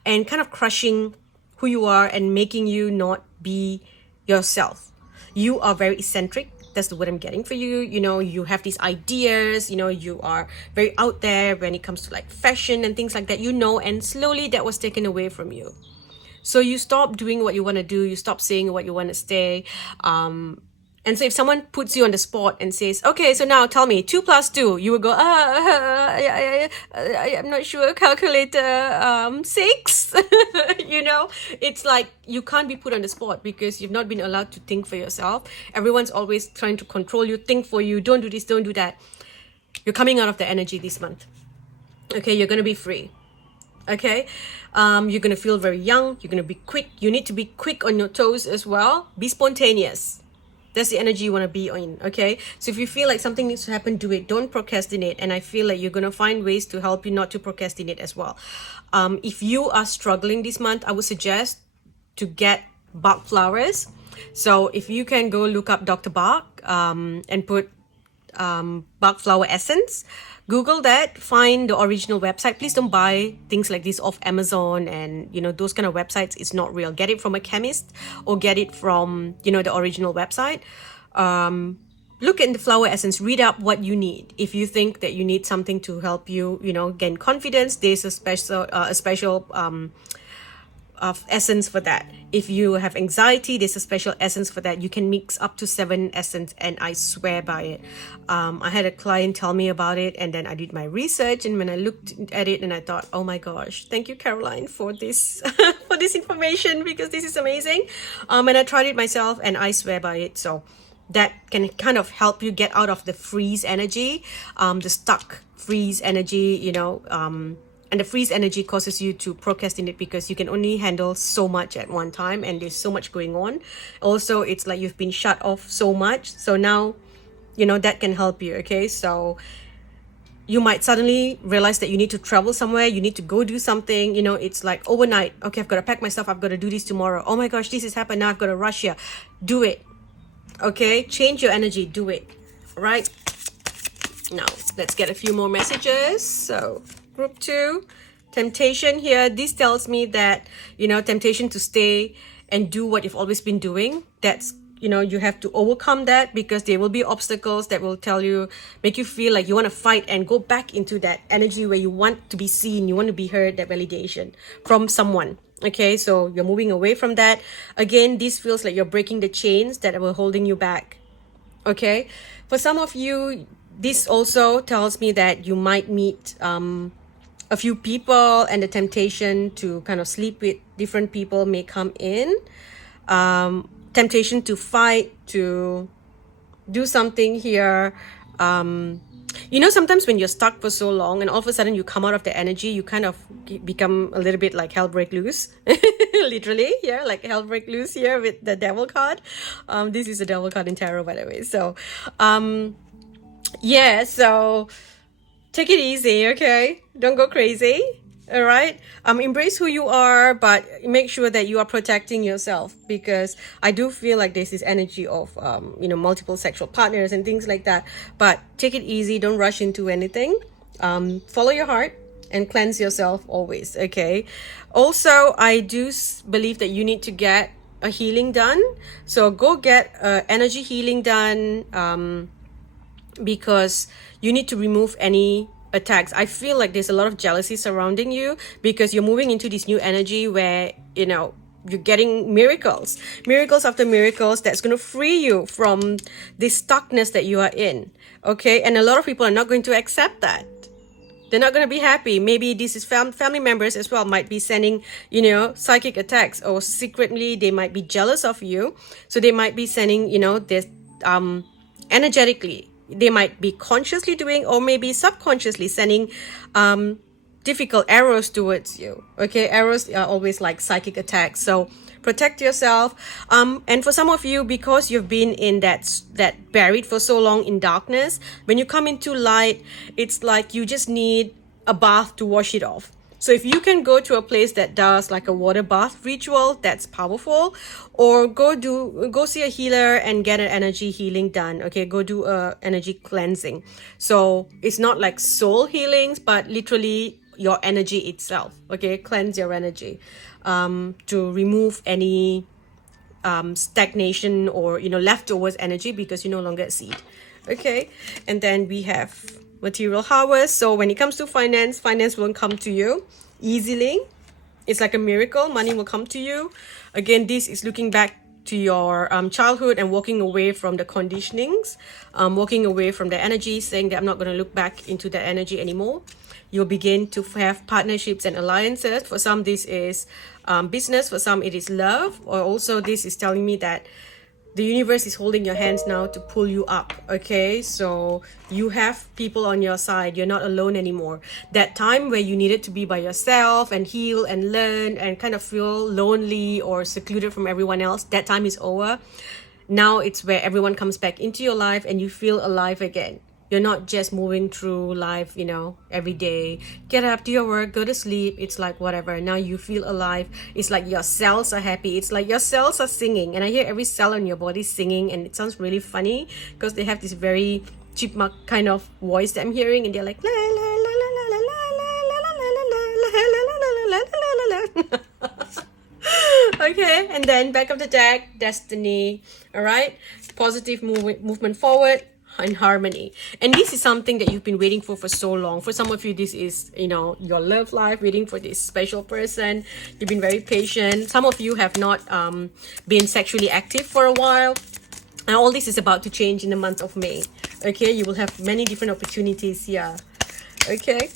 and kind of crushing who you are and making you not be yourself. You are very eccentric. That's the word I'm getting for you. You have these ideas, you are very out there when it comes to like fashion and things like that, and slowly that was taken away from you. So you stop doing what you want to do. You stop saying what you want to say. And so if someone puts you on the spot and says, okay, so now tell me 2 plus 2, you will go, I'm not sure, calculator, 6. You know, it's like you can't be put on the spot because you've not been allowed to think for yourself. Everyone's always trying to control you, think for you, don't do this, don't do that. You're coming out of the energy this month. Okay, you're going to be free. Okay, you're going to feel very young. You're going to be quick. You need to be quick on your toes as well. Be spontaneous. That's the energy you want to be in, okay? So if you feel like something needs to happen, do it. Don't procrastinate. And I feel like you're going to find ways to help you not to procrastinate as well. If you are struggling this month, I would suggest to get Bach flowers. So if you can go look up Dr. Bach and put Bach flower essence, Google that, find the original website. Please don't buy things like this off Amazon and, you know, those kind of websites. It's not real. Get it from a chemist or get it from, you know, the original website. Look in the flower essence, read up what you need. If you think that you need something to help you, you know, gain confidence, there's a special of essence for that. If you have anxiety, there's a special essence for that. You can mix up to 7 essence, and I swear by it. I had a client tell me about it, and then I did my research, and when I looked at it and I thought, oh my gosh, thank you, Caroline, for this for this information, because this is amazing. And I tried it myself and I swear by it. So that can kind of help you get out of the freeze energy, the stuck freeze energy, you know, and the freeze energy causes you to procrastinate because you can only handle so much at one time and there's so much going on. Also, it's like you've been shut off so much. So now, you know, that can help you, okay? So you might suddenly realize that you need to travel somewhere, you need to go do something, you know, it's like overnight. Okay, I've got to pack my stuff, I've got to do this tomorrow. Oh my gosh, this has happened, now I've got to rush here. Do it, okay? Change your energy, do it, right? Now, let's get a few more messages. So, group 2, temptation here. This tells me that, you know, temptation to stay and do what you've always been doing. That's, you know, you have to overcome that because there will be obstacles that will tell you, make you feel like you want to fight and go back into that energy where you want to be seen, you want to be heard, that validation from someone. Okay, so you're moving away from that. Again, this feels like you're breaking the chains that were holding you back. Okay, for some of you, this also tells me that you might meet a few people and the temptation to kind of sleep with different people may come in. Temptation to fight, to do something here. You know, sometimes when you're stuck for so long and all of a sudden you come out of the energy, you kind of become a little bit like hell break loose. Literally, yeah, like hell break loose here with the devil card. This is a devil card in tarot, by the way. So, yeah, so take it easy, okay? Don't go crazy, all right? Embrace who you are, but make sure that you are protecting yourself, because I do feel like there's this energy of, you know, multiple sexual partners and things like that. But take it easy. Don't rush into anything. Follow your heart and cleanse yourself always, okay? Also, I do believe that you need to get a healing done. So go get energy healing done, because you need to remove any attacks. I feel like there's a lot of jealousy surrounding you because you're moving into this new energy where, you know, you're getting miracles after miracles that's going to free you from this stuckness that you are in, okay? And a lot of people are not going to accept that. They're not going to be happy. Maybe this is family members as well might be sending, you know, psychic attacks, or secretly they might be jealous of you. So they might be sending, you know, this energetically. They might be consciously doing, or maybe subconsciously sending difficult arrows towards you. Okay, arrows are always like psychic attacks. So protect yourself. And for some of you, because you've been in that buried for so long in darkness, when you come into light, it's like you just need a bath to wash it off. So if you can go to a place that does like a water bath ritual, that's powerful. Or go see a healer and get an energy healing done. Okay, go do a energy cleansing. So it's not like soul healings, but literally your energy itself. Okay, cleanse your energy to remove any stagnation or, you know, leftovers energy, because you're no longer a seed. Okay, and then we have material harvest. So when it comes to finance won't come to you easily. It's like a miracle. Money will come to you. Again, this is looking back to your childhood and walking away from the conditionings, walking away from the energy, saying that I'm not going to look back into that energy anymore. You'll begin to have partnerships and alliances. For some, this is business. For some, it is love. Or also, this is telling me that the universe is holding your hands now to pull you up. Okay, so you have people on your side. You're not alone anymore. That time where you needed to be by yourself and heal and learn and kind of feel lonely or secluded from everyone else, that time is over. Now it's where everyone comes back into your life and you feel alive again. You're not just moving through life, every day. Get up, do your work, go to sleep. It's like whatever. Now you feel alive. It's like your cells are happy. It's like your cells are singing. And I hear every cell in your body singing. And it sounds really funny because they have this very chipmunk kind of voice that I'm hearing. And they're like, la la la la la la la la la la la la la la la la. Okay, and then back of the deck, destiny. All right, positive movement forward. And harmony. And this is something that you've been waiting for so long. For some of you, this is your love life, waiting for this special person. You've been very patient. Some of you have not been sexually active for a while, and all this is about to change in the month of May. Okay, you will have many different opportunities here. Okay,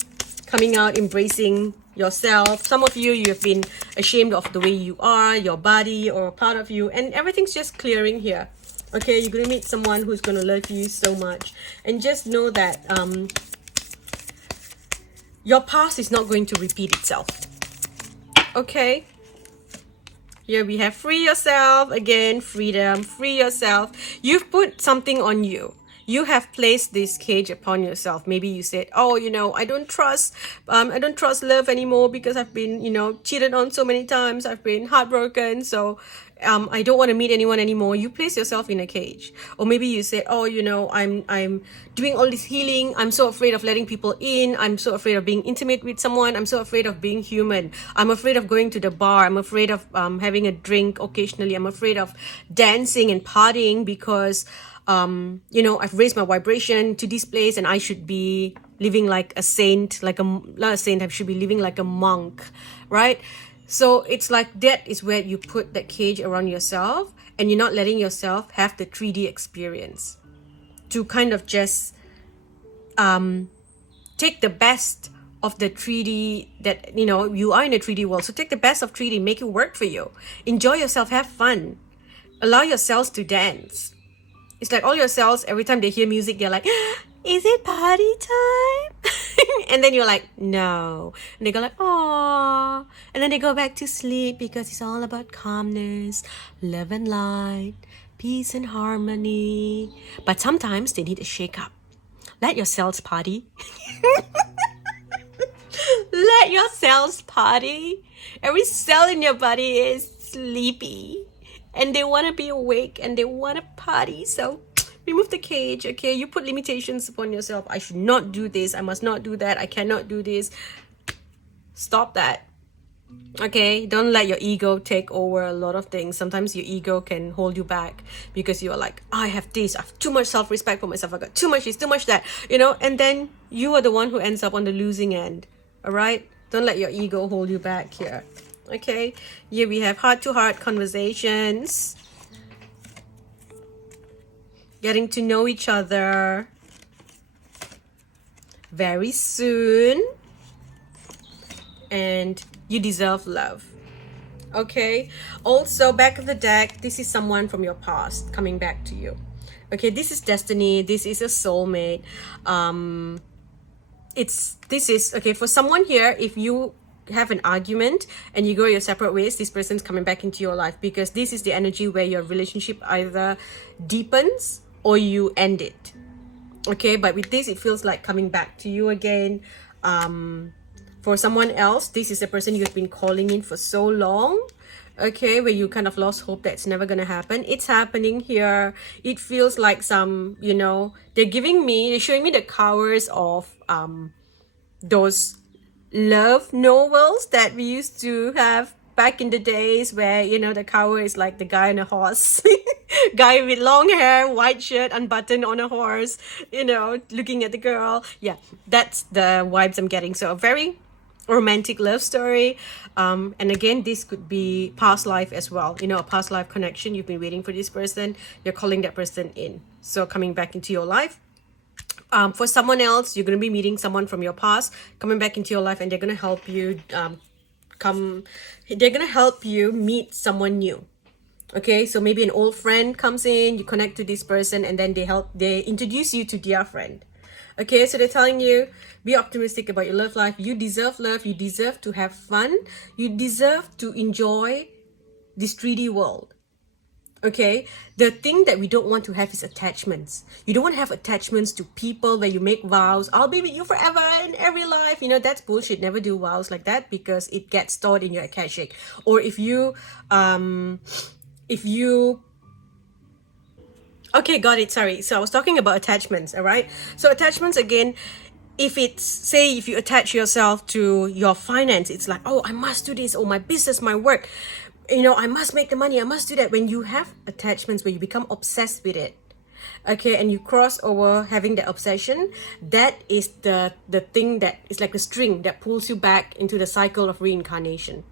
coming out, embracing yourself. Some of you have been ashamed of the way you are, your body, or a part of you, and everything's just clearing here. Okay, you're going to meet someone who's going to love you so much. And just know that your past is not going to repeat itself. Okay? Here we have free yourself. Again, freedom. Free yourself. You've put something on you. You have placed this cage upon yourself. Maybe you said, oh, I don't trust love anymore because I've been, cheated on so many times. I've been heartbroken. So I don't want to meet anyone anymore. You place yourself in a cage. Or maybe you said, oh, I'm doing all this healing. I'm so afraid of letting people in. I'm so afraid of being intimate with someone. I'm so afraid of being human. I'm afraid of going to the bar. I'm afraid of having a drink occasionally. I'm afraid of dancing and partying because I've raised my vibration to this place and I should be living like a saint, not a saint, I should be living like a monk, right? So it's like that is where you put that cage around yourself and you're not letting yourself have the 3D experience to kind of just take the best of the 3D that, you are in a 3D world. So take the best of 3D, make it work for you. Enjoy yourself, have fun. Allow your cells to dance. It's like all your cells, every time they hear music, they're like, is it party time? And then you're like, no. And they go like, aww. And then they go back to sleep because it's all about calmness, love and light, peace and harmony. But sometimes they need a shake up. Let your cells party. Let your cells party. Every cell in your body is sleepy. And they want to be awake and they want to party. So remove the cage, okay? You put limitations upon yourself. I should not do this. I must not do that. I cannot do this. Stop that. Okay? Don't let your ego take over a lot of things. Sometimes your ego can hold you back because you are like, I have this. I have too much self-respect for myself. I got too much this, too much that. And then you are the one who ends up on the losing end. All right? Don't let your ego hold you back here. Okay, here we have heart-to-heart conversations, getting to know each other very soon, and you deserve love. Okay, also back of the deck, this is someone from your past coming back to you. Okay, this is destiny. This is a soulmate. This is okay for someone here. If you have an argument and you go your separate ways, this person's coming back into your life because this is the energy where your relationship either deepens or you end it. Okay, but with this, it feels like coming back to you again. For someone else, this is a person you've been calling in for so long. Okay, where you kind of lost hope that it's never gonna happen. It's happening here. It feels like they're showing me the covers of those love novels that we used to have back in the days where the cover is like the guy on a horse guy with long hair, white shirt, unbuttoned on a horse, looking at the girl. Yeah, that's the vibes I'm getting. So a very romantic love story. And again, this could be past life as well. You know, a past life connection. You've been waiting for this person. You're calling that person in. So coming back into your life. For someone else, you're going to be meeting someone from your past coming back into your life, and they're going to help you they're going to help you meet someone new. Okay, so maybe an old friend comes in, you connect to this person, and then they introduce you to their friend. Okay, so they're telling you, be optimistic about your love life. You deserve love. You deserve to have fun. You deserve to enjoy this 3D world. Okay, the thing that we don't want to have is attachments. You don't want to have attachments to people where you make vows. I'll be with you forever in every life. You know, that's bullshit. Never do vows like that, because it gets stored in your akashic. Or if you okay, got it, sorry. So I was talking about attachments, all right? So attachments, again, if you attach yourself to your finance, it's like, oh, I must do this, or my business, my work, you know, I must make the money, I must do that. When you have attachments where you become obsessed with it, okay, and you cross over having the obsession, that is the thing that is like the string that pulls you back into the cycle of reincarnation.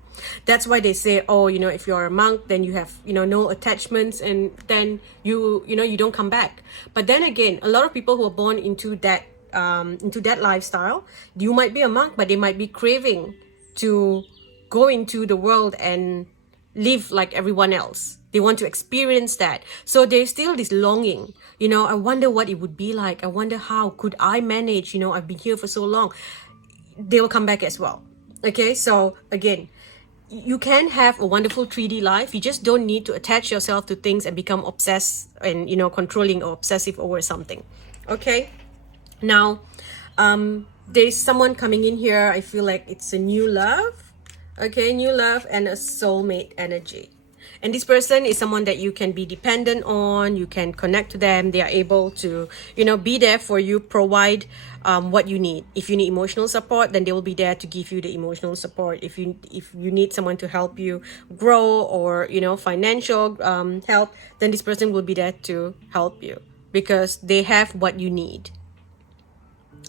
That's why they say, oh, you know, if you're a monk, then you have, you know, no attachments, and then you don't come back. But then again, a lot of people who are born into that lifestyle, you might be a monk, but they might be craving to go into the world and live like everyone else. They want to experience that. So there's still this longing, you know, I wonder what it would be like. I wonder how could I manage, you know, I've been here for so long. They will come back as well. Okay, so again, you can have a wonderful 3D life. You just don't need to attach yourself to things and become obsessed and, you know, controlling or obsessive over something. Okay, now there's someone coming in here. I feel like it's a new love. Okay, new love and a soulmate energy. And this person is someone that you can be dependent on. You can connect to them. They are able to, you know, be there for you, provide what you need. If you need emotional support, then they will be there to give you the emotional support. If you need someone to help you grow, or, you know, financial help, then this person will be there to help you, because they have what you need.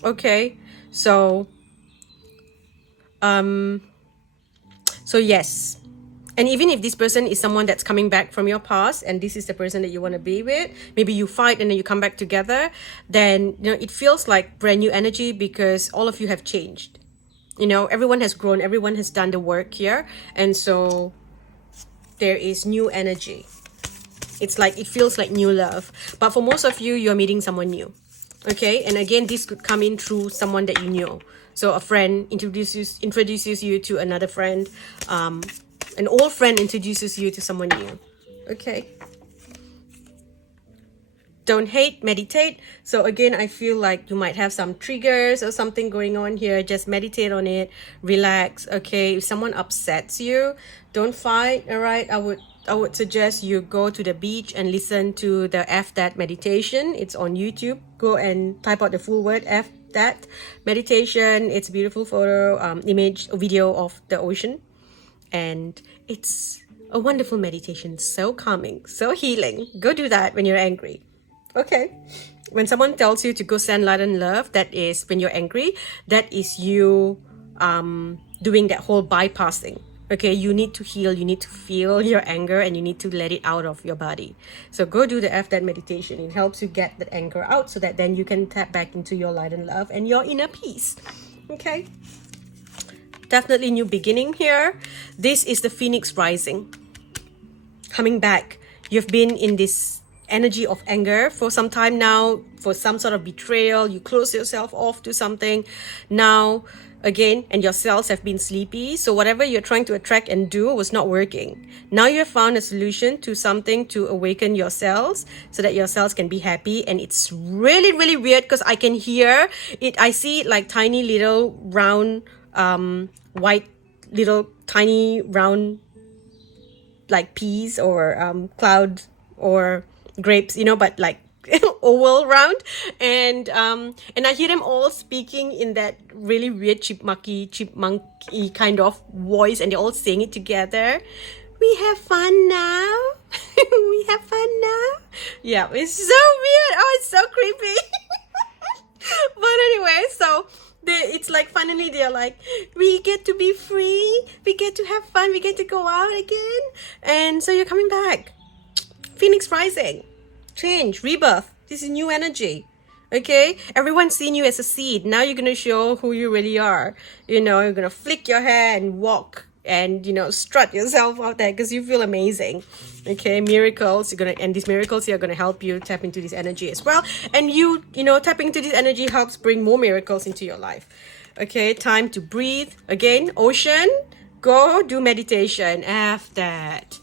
Okay, so yes. And even if this person is someone that's coming back from your past, and this is the person that you want to be with, maybe you fight and then you come back together, then, you know, it feels like brand new energy, because all of you have changed. You know, everyone has grown, everyone has done the work here, and so there is new energy. It's like, it feels like new love. But for most of you, you're meeting someone new. Okay, and again, this could come in through someone that you know. So a friend introduces you to another friend. An old friend introduces you to someone new. Okay. Don't hate, meditate. So again, I feel like you might have some triggers or something going on here. Just meditate on it, relax. Okay, if someone upsets you, don't fight. All right, I would suggest you go to the beach and listen to the F that meditation. It's on YouTube. Go and type out the full word F that meditation. It's a beautiful photo, image, a video of the ocean, and it's a wonderful meditation. So calming, so healing. Go do that when you're angry. Okay, when someone tells you to go send light and love, that is when you're angry. That is you doing that whole bypassing. Okay, you need to heal, you need to feel your anger, and you need to let it out of your body. So go do the F that meditation. It helps you get that anger out, so that then you can tap back into your light and love and your inner peace. Okay, definitely new beginning here. This is the Phoenix rising coming back. You've been in this energy of anger for some time now, for some sort of betrayal. You close yourself off to something now. Again, and your cells have been sleepy, so whatever you're trying to attract and do was not working. Now you have found a solution to something to awaken your cells, so that your cells can be happy. And it's really, really weird, because I can hear it. I see like tiny little round white little tiny round like peas or cloud or grapes, you know, but like oval round, and I hear them all speaking in that really weird chipmunky kind of voice, and they're all saying it together. We have fun now. We have fun now. Yeah, it's so weird. Oh, it's so creepy. But anyway, so It's like finally they're like, we get to be free, we get to have fun, we get to go out again. And so you're coming back. Phoenix rising, change, rebirth. This is new energy. Okay, everyone's seen you as a seed. Now you're gonna show who you really are. You know, you're gonna flick your hair and walk and, you know, strut yourself out there because you feel amazing. Okay, miracles, and these miracles are gonna help you tap into this energy as well. And you know, tapping into this energy helps bring more miracles into your life. Okay, time to breathe. Again, ocean, go do meditation. F that.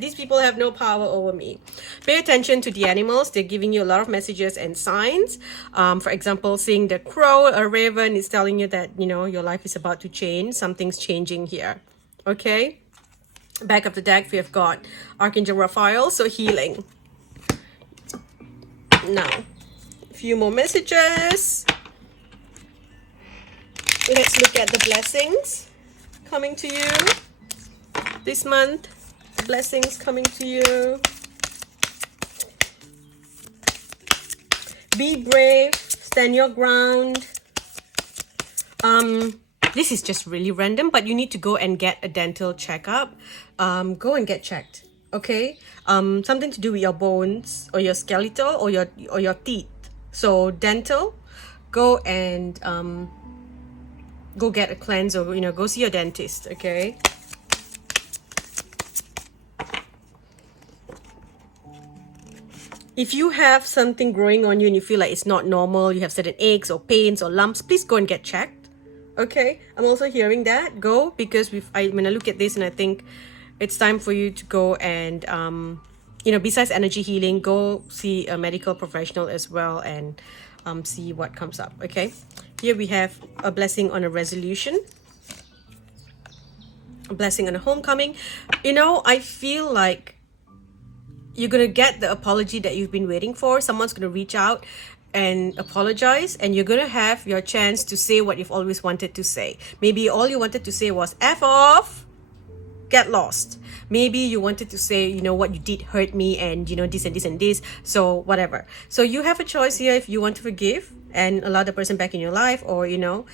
These people have no power over me. Pay attention to the animals. They're giving you a lot of messages and signs. For example, seeing the crow, a raven is telling you that, you know, your life is about to change. Something's changing here. Okay. Back of the deck, we have got Archangel Raphael, so healing. Now, a few more messages. Let's look at the blessings coming to you this month. Blessings coming to you. Be brave, stand your ground. This is just really random, but you need to go and get a dental checkup. Go and get checked, okay? Something to do with your bones or your skeletal or your teeth. So dental, go and go get a cleanse, or, you know, go see your dentist, okay? If you have something growing on you and you feel like it's not normal, you have certain aches or pains or lumps, please go and get checked. Okay, I'm also hearing that. Go, because when I look at this and I think it's time for you to go and, you know, besides energy healing, go see a medical professional as well and see what comes up. Okay, here we have a blessing on a resolution. A blessing on a homecoming. You know, I feel like you're going to get the apology that you've been waiting for. Someone's going to reach out and apologize, and you're going to have your chance to say what you've always wanted to say. Maybe all you wanted to say was F off, get lost. Maybe you wanted to say, you know, what you did hurt me, and, you know, this and this and this, so whatever. So you have a choice here if you want to forgive and allow the person back in your life, or, you know,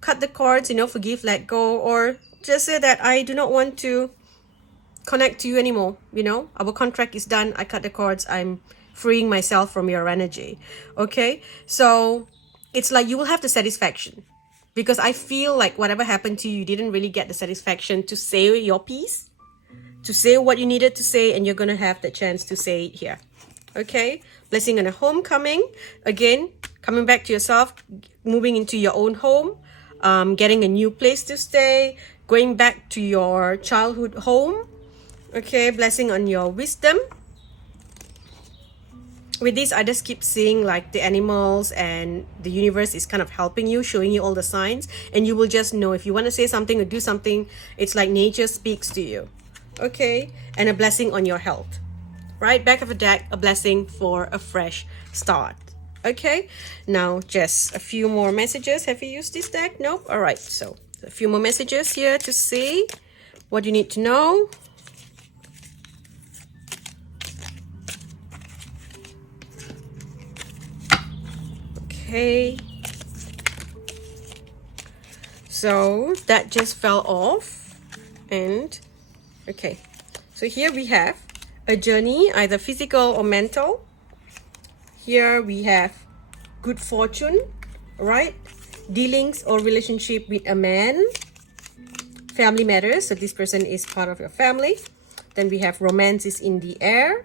cut the cords, you know, forgive, let go, or just say that I do not want to connect to you anymore. You know, our contract is done. I cut the cords. I'm freeing myself from your energy. Okay, so it's like you will have the satisfaction, because I feel like whatever happened to you, you didn't really get the satisfaction to say your piece, to say what you needed to say, and you're gonna have the chance to say it here. Okay, blessing on a homecoming. Again, coming back to yourself, moving into your own home, getting a new place to stay, going back to your childhood home. Okay, blessing on your wisdom. With this, I just keep seeing like the animals and the universe is kind of helping you, showing you all the signs, and you will just know if you want to say something or do something. It's like nature speaks to you. Okay, and a blessing on your health. Right, back of the deck, a blessing for a fresh start. Okay, now just a few more messages. Have you used this deck? Nope. All right, so a few more messages here to see what you need to know. Okay, so that just fell off, and okay, so here we have a journey, either physical or mental. Here we have good fortune, right? Dealings or relationship with a man, family matters, so this person is part of your family. Then we have romance is in the air.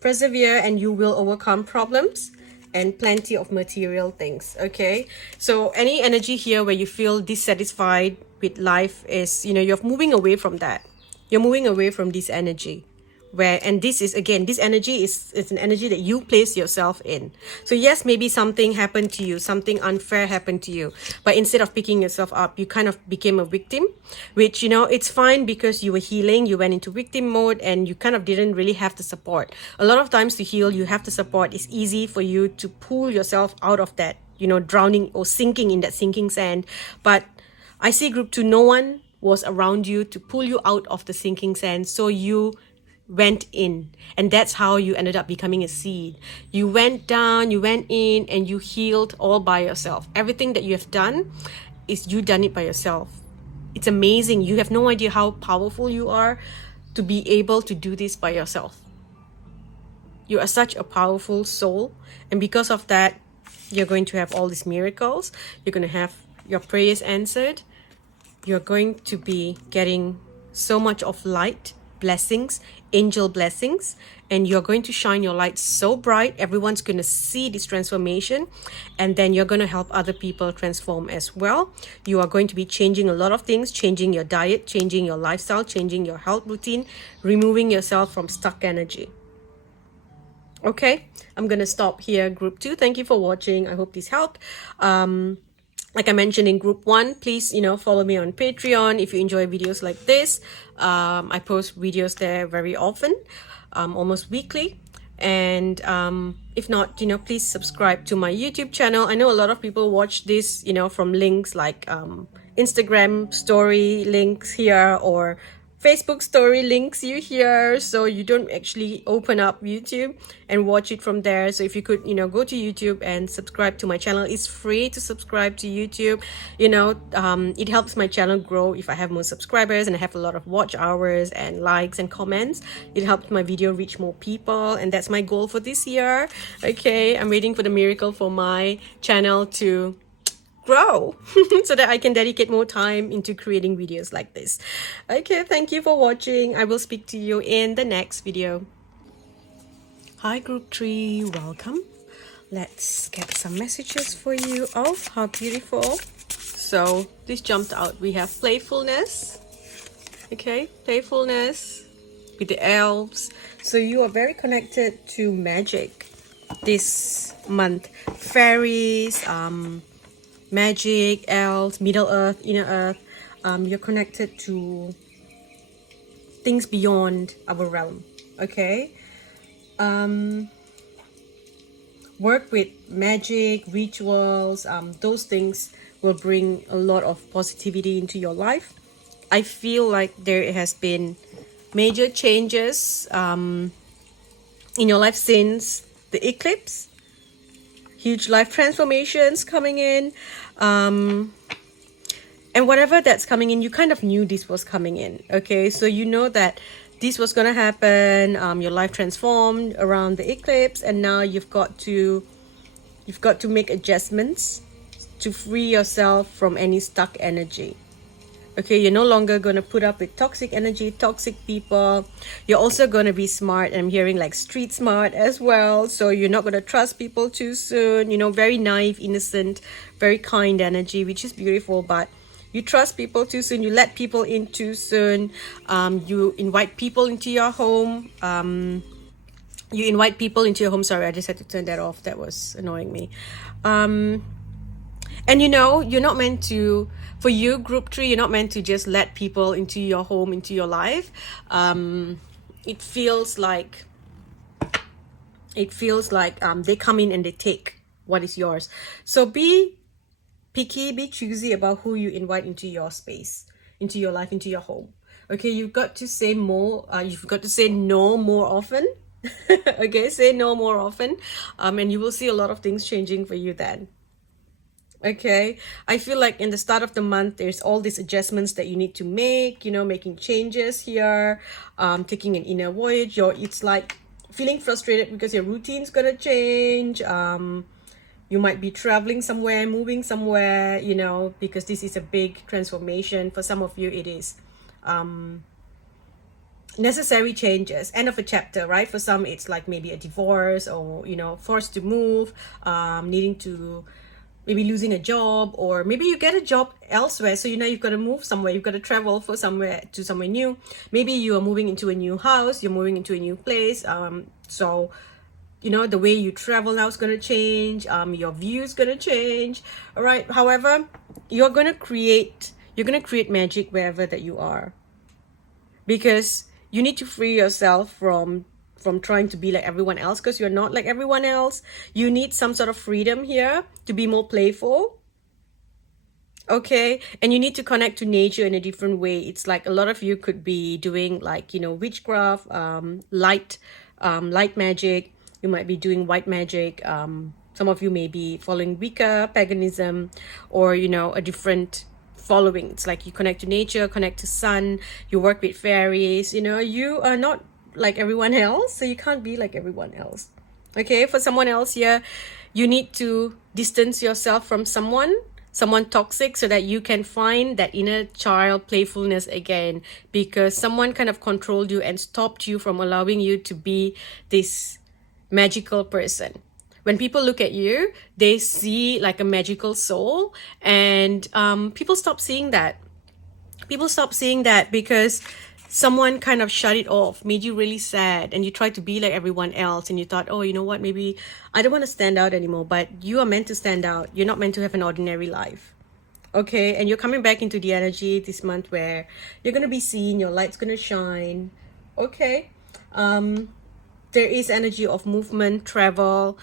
Persevere and you will overcome problems, and plenty of material things. Okay, so any energy here where you feel dissatisfied with life is, you know, you're moving away from that. You're moving away from this energy. And this is, again, this energy is an energy that you place yourself in. So yes, maybe something happened to you, something unfair happened to you, but instead of picking yourself up, you kind of became a victim, which, you know, it's fine because you were healing, you went into victim mode, and you kind of didn't really have the support. A lot of times to heal, you have the support. It's easy for you to pull yourself out of that, you know, drowning or sinking in that sinking sand. But I see group 2, no one was around you to pull you out of the sinking sand. So you went in, and that's how you ended up becoming a seed. You went down, you went in, and you healed all by yourself. Everything that you have done is you done it by yourself. It's amazing. You have no idea how powerful you are to be able to do this by yourself. You are such a powerful soul, and because of that, you're going to have all these miracles. You're going to have your prayers answered. You're going to be getting so much of light, blessings, angel blessings, and you're going to shine your light so bright, everyone's going to see this transformation, and then you're going to help other people transform as well. You are going to be changing a lot of things, changing your diet, changing your lifestyle, changing your health routine, removing yourself from stuck energy. Okay, I'm going to stop here, group 2. Thank you for watching. I hope this helped. Like I mentioned in group 1, please, follow me on Patreon if you enjoy videos like this. I post videos there very often, almost weekly. And if not, please subscribe to my YouTube channel. I know a lot of people watch this, from links like Instagram story links here or Facebook story links you here, so you don't actually open up YouTube and watch it from there. So if you could, go to YouTube and subscribe to my channel. It's free to subscribe to YouTube. It helps my channel grow if I have more subscribers and I have a lot of watch hours and likes and comments. It helps my video reach more people, and that's my goal for this year. Okay, I'm waiting for the miracle for my channel to grow so that I can dedicate more time into creating videos like this. Okay, thank you for watching. I will speak to you in the next video. Hi group 3, welcome. Let's get some messages for you. Oh, how beautiful. So this jumped out. We have playfulness. Okay, playfulness with the elves. So you are very connected to magic this month. Fairies, magic, elves, Middle Earth, Inner Earth. You're connected to things beyond our realm. Okay, work with magic, rituals. Those things will bring a lot of positivity into your life. I feel like there has been major changes in your life since the eclipse. Huge life transformations coming in, and whatever that's coming in, you kind of knew this was coming in. Okay, so you know that this was gonna happen. Your life transformed around the eclipse, and now you've got to make adjustments to free yourself from any stuck energy. Okay, you're no longer going to put up with toxic energy, toxic people. You're also going to be smart. I'm hearing like street smart as well. So you're not going to trust people too soon. Very naive, innocent, very kind energy, which is beautiful. But you trust people too soon. You let people in too soon. You invite people into your home. Sorry, I just had to turn that off. That was annoying me. And you're not meant to... For you, group 3, you're not meant to just let people into your home, into your life. It feels like they come in and they take what is yours. So be picky, be choosy about who you invite into your space, into your life, into your home. Okay, you've got to say more. You've got to say no more often. Okay, say no more often, and you will see a lot of things changing for you then. Okay, I feel like in the start of the month, there's all these adjustments that you need to make, making changes here, taking an inner voyage. It's like feeling frustrated because your routine's gonna change. You might be traveling somewhere, moving somewhere, because this is a big transformation. For some of you, it is necessary changes, end of a chapter, right? For some, it's like maybe a divorce or, forced to move, needing to... maybe losing a job, or maybe you get a job elsewhere, so you've got to move somewhere, you've got to travel for somewhere new. Maybe you are moving into a new house, you're moving into a new place, so the way you travel now is going to change, your view is going to change. All right, however, you're going to create magic wherever that you are, because you need to free yourself from trying to be like everyone else, because you're not like everyone else. You need some sort of freedom here to be more playful. Okay, and you need to connect to nature in a different way. It's like a lot of you could be doing like, you know, witchcraft, light magic. You might be doing white magic. Some of you may be following Wicca, paganism, or, you know, a different following. It's like you connect to nature, connect to sun, you work with fairies. You know, you are not like everyone else, so you can't be like everyone else. Okay, for someone else here, you need to distance yourself from someone toxic, so that you can find that inner child playfulness again, because someone kind of controlled you and stopped you from allowing you to be this magical person. When people look at you, they see like a magical soul, and people stop seeing that. People stop seeing that because someone kind of shut it off, made you really sad, and you tried to be like everyone else, and you thought, oh, you know what, maybe I don't want to stand out anymore. But you are meant to stand out. You're not meant to have an ordinary life. Okay, and you're coming back into the energy this month where you're going to be seen, your light's going to shine. Okay, there is energy of movement, travel,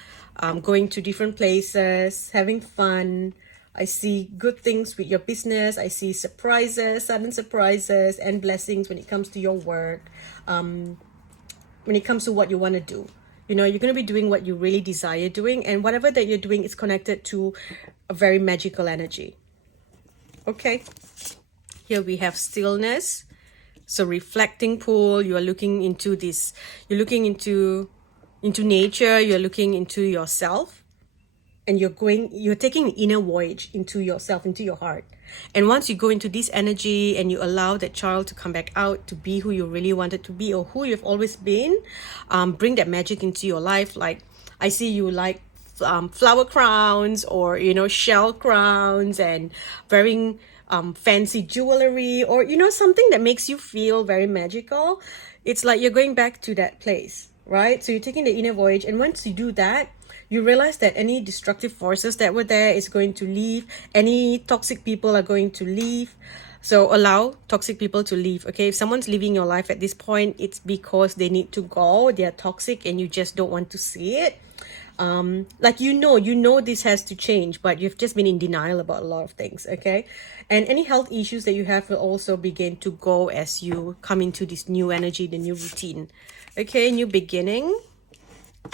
going to different places, having fun. I see good things with your business. I see surprises, sudden surprises, and blessings when it comes to your work, when it comes to what you want to do. You know, you're going to be doing what you really desire doing, and whatever that you're doing is connected to a very magical energy. Okay, here we have stillness. So reflecting pool, you are looking into this, you're looking into nature, you're looking into yourself, and you're taking an inner voyage into yourself, into your heart. And once you go into this energy and you allow that child to come back out to be who you really wanted to be, or who you've always been, bring that magic into your life. Like I see you like flower crowns, or, you know, shell crowns, and wearing fancy jewelry, or, you know, something that makes you feel very magical. It's like you're going back to that place, right? So you're taking the inner voyage, and once you do that, you realize that any destructive forces that were there is going to leave. Any toxic people are going to leave. So allow toxic people to leave. Okay, if someone's leaving your life at this point, it's because they need to go. They're toxic and you just don't want to see it. Like, you know this has to change, but you've just been in denial about a lot of things. Okay, and any health issues that you have will also begin to go as you come into this new energy, the new routine. Okay, new beginning.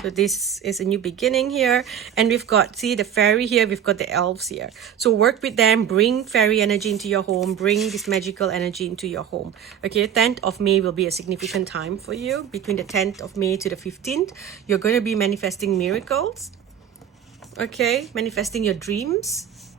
So this is a new beginning here, and we've got, see, the fairy here, we've got the elves here. So work with them, bring fairy energy into your home, bring this magical energy into your home. Okay, 10th of May will be a significant time for you. Between the 10th of May to the 15th, you're going to be manifesting miracles. Okay, manifesting your dreams.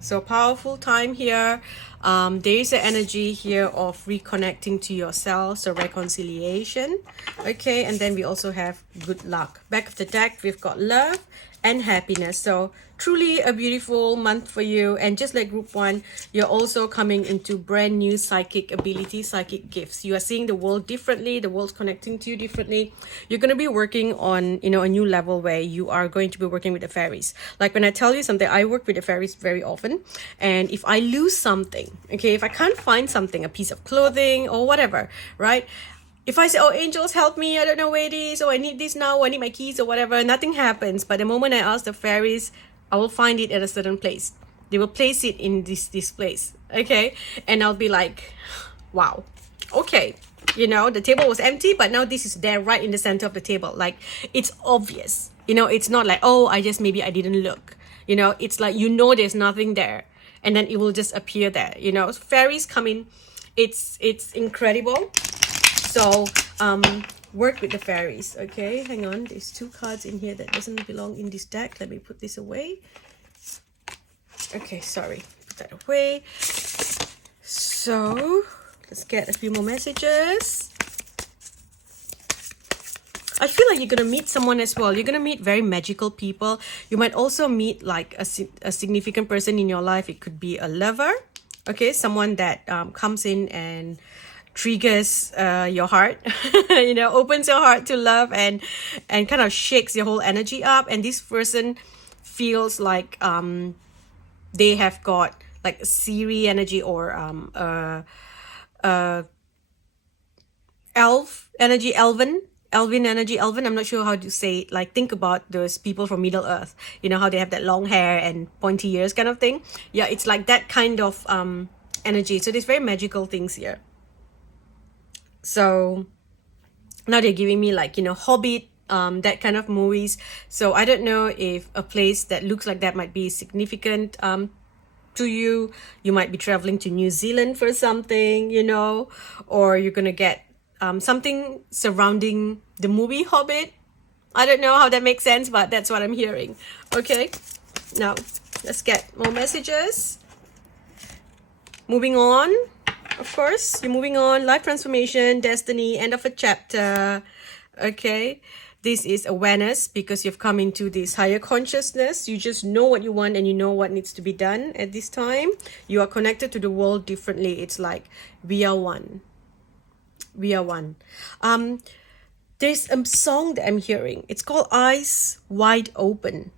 So powerful time here. There is an energy here of reconnecting to yourself, so reconciliation. Okay, and then we also have good luck. Back of the deck, we've got love and happiness. So truly a beautiful month for you. And just like group 1, you're also coming into brand new psychic abilities, psychic gifts. You are seeing the world differently. The world's connecting to you differently. You're going to be working on, you know, a new level where you are going to be working with the fairies. Like when I tell you something, I work with the fairies very often. And if I lose something, okay, if I can't find something, a piece of clothing or whatever, right? If I say, oh, angels, help me, I don't know where it is, or I need this now, or I need my keys or whatever, nothing happens. But the moment I ask the fairies, I will find it at a certain place. They will place it in this place, okay? And I'll be like, wow, okay. You know, the table was empty, but now this is there right in the center of the table. Like, it's obvious. You know, it's not like, oh, I didn't look. You know, it's like, you know, there's nothing there. And then it will just appear there. You know, fairies come in. It's incredible. So work with the fairies. Okay, hang on, there's 2 cards in here that doesn't belong in this deck. Let me put this away. Okay, sorry, put that away. So let's get a few more messages. I feel like you're going to meet someone as well. You're going to meet very magical people. You might also meet like a significant person in your life. It could be a lover. Okay, someone that comes in and triggers your heart, you know, opens your heart to love, and kind of shakes your whole energy up. And this person feels like they have got like a Siri energy, or elf energy, elven Elven energy. Elven, I'm not sure how to say it. Like, think about those people from Middle Earth. You know how they have that long hair and pointy ears kind of thing? Yeah, it's like that kind of energy. So there's very magical things here. So now they're giving me like, you know, Hobbit, that kind of movies. So I don't know if a place that looks like that might be significant to you. You might be traveling to New Zealand for something, you know, or you're gonna get something surrounding the movie Hobbit. I don't know how that makes sense, but that's what I'm hearing. Okay, now let's get more messages. Moving on, of course, you're moving on. Life transformation, destiny, end of a chapter. Okay, this is awareness because you've come into this higher consciousness. You just know what you want and you know what needs to be done at this time. You are connected to the world differently. It's like we are one. We are one. There's a song that I'm hearing. It's called Eyes Wide Open.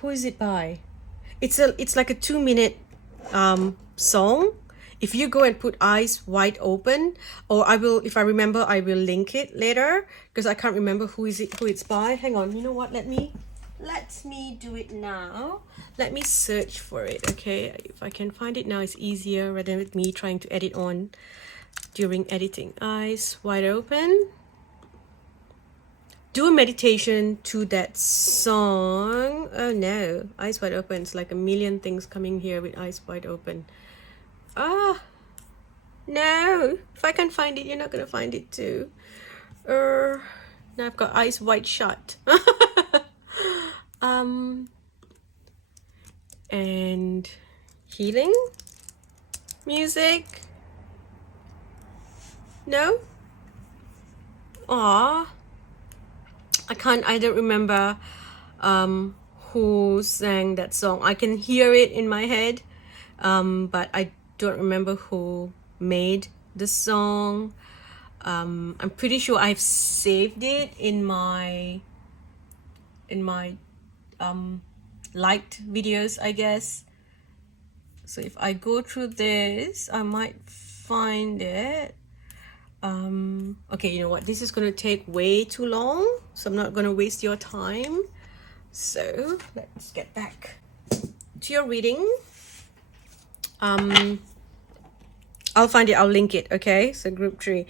Who is it by? It's like a 2-minute song. If you go and put Eyes Wide Open, or I will, if I remember, I will link it later because I can't remember who it's by. Hang on. You know what? Let me do it now. Let me search for it. Okay, if I can find it now, it's easier rather than me trying to edit on during editing. Eyes Wide Open. Do a meditation to that song. Oh no, Eyes Wide Open. It's like a million things coming here with Eyes Wide Open. No, if I can find it, you're not gonna find it too. Now I've got eyes wide shut. And healing music. No. I don't remember who sang that song. I can hear it in my head, but I don't remember who made the song. I'm pretty sure I've saved it in my liked videos, I guess. So if I go through this, I might find it. Okay, you know what, this is going to take way too long, so I'm not going to waste your time. So let's get back to your reading. I'll find it, I'll link it, okay? So group 3.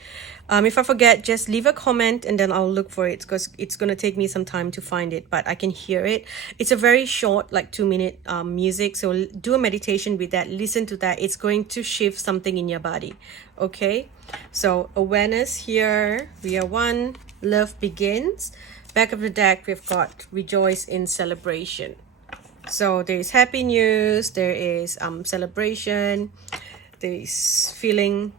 If I forget, just leave a comment and then I'll look for it because it's going to take me some time to find it, but I can hear it. It's a very short, like 2-minute music, so do a meditation with that, listen to that. It's going to shift something in your body, okay? So awareness here, we are one, love begins. Back of the deck, we've got rejoice in celebration. So there is happy news, there is celebration, there is feeling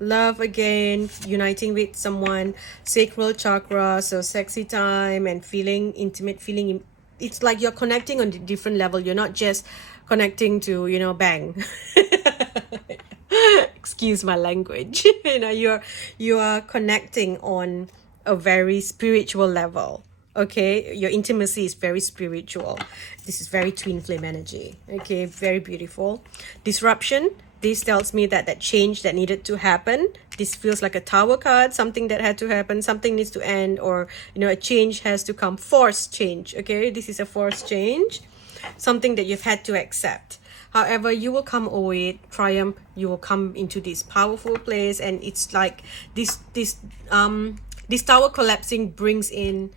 love again, uniting with someone, sacral chakra, so sexy time and feeling intimate, feeling, it's like you're connecting on a different level. You're not just connecting to, you know, bang. Excuse my language. You know, you are connecting on a very spiritual level. Okay, your intimacy is very spiritual. This is very twin flame energy. Okay, very beautiful. Disruption. This tells me that change that needed to happen. This feels like a tower card, something that had to happen, something needs to end, or, you know, a change has to come. Forced change. Okay, this is a forced change, something that you've had to accept. However, you will come over it, triumph. You will come into this powerful place, and it's like this tower collapsing brings in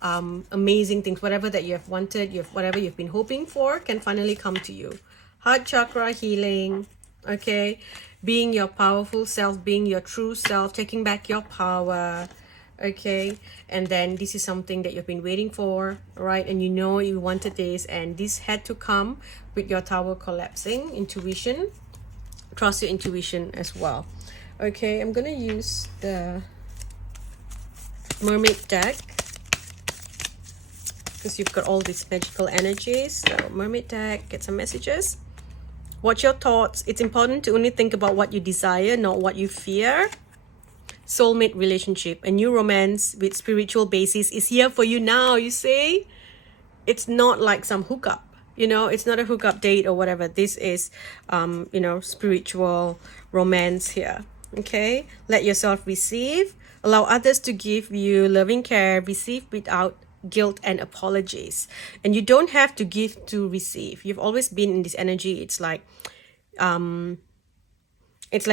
amazing things. Whatever that you have wanted, whatever you've been hoping for can finally come to you. Heart chakra healing. Okay, being your powerful self, being your true self, taking back your power. Okay, and then this is something that you've been waiting for, right? And you know you wanted this, and this had to come with your tower collapsing. Intuition, trust your intuition as well. Okay, I'm gonna use the mermaid deck because you've got all these magical energies. So mermaid deck, get some messages. Watch your thoughts. It's important to only think about what you desire, not what you fear. Soulmate relationship. A new romance with spiritual basis is here for you now, you see? It's not like some hookup. You know, it's not a hookup date or whatever. This is, you know, spiritual romance here. Okay, let yourself receive. Allow others to give you loving care. Receive without guilt and apologies. And you don't have to give to receive. You've always been in this energy. It's like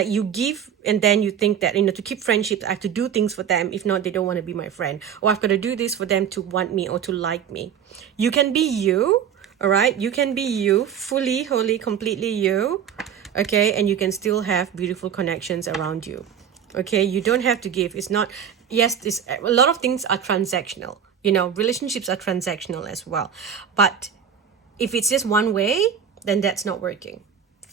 you give and then you think that, to keep friendships, I have to do things for them. If not, they don't want to be my friend. Or I've got to do this for them to want me or to like me. You can be you, all right? You can be you, fully, wholly, completely you, okay? And you can still have beautiful connections around you, okay? You don't have to give. It's not, yes, a lot of things are transactional. Relationships are transactional as well. But if it's just one way, then that's not working.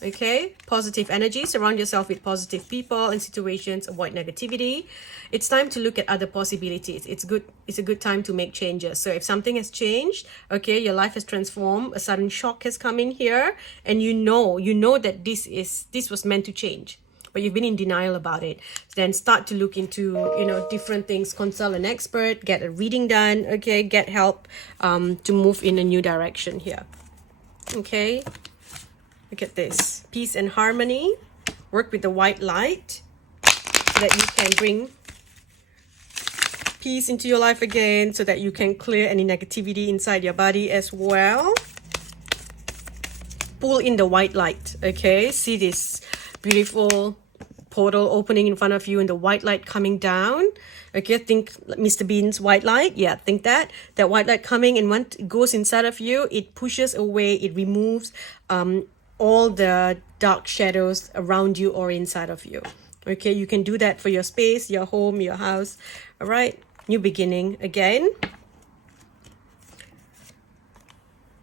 Okay, positive energy. Surround yourself with positive people and situations. Avoid negativity. It's time to look at other possibilities. It's a good time to make changes. So if something has changed, okay, your life has transformed, a sudden shock has come in here, and you know that this was meant to change, but you've been in denial about it, then start to look into different things. Consult an expert, get a reading done, okay, get help to move in a new direction here. Okay, look at this. Peace and harmony. Work with the white light so that you can bring peace into your life again, so that you can clear any negativity inside your body as well. Pull in the white light, okay? See this beautiful portal opening in front of you and the white light coming down. Okay, think Mr. Bean's white light. Yeah, think that white light coming, and once it goes inside of you, it pushes away, it removes all the dark shadows around you or inside of you. Okay, you can do that for your space, your home, your house. All right, new beginning again.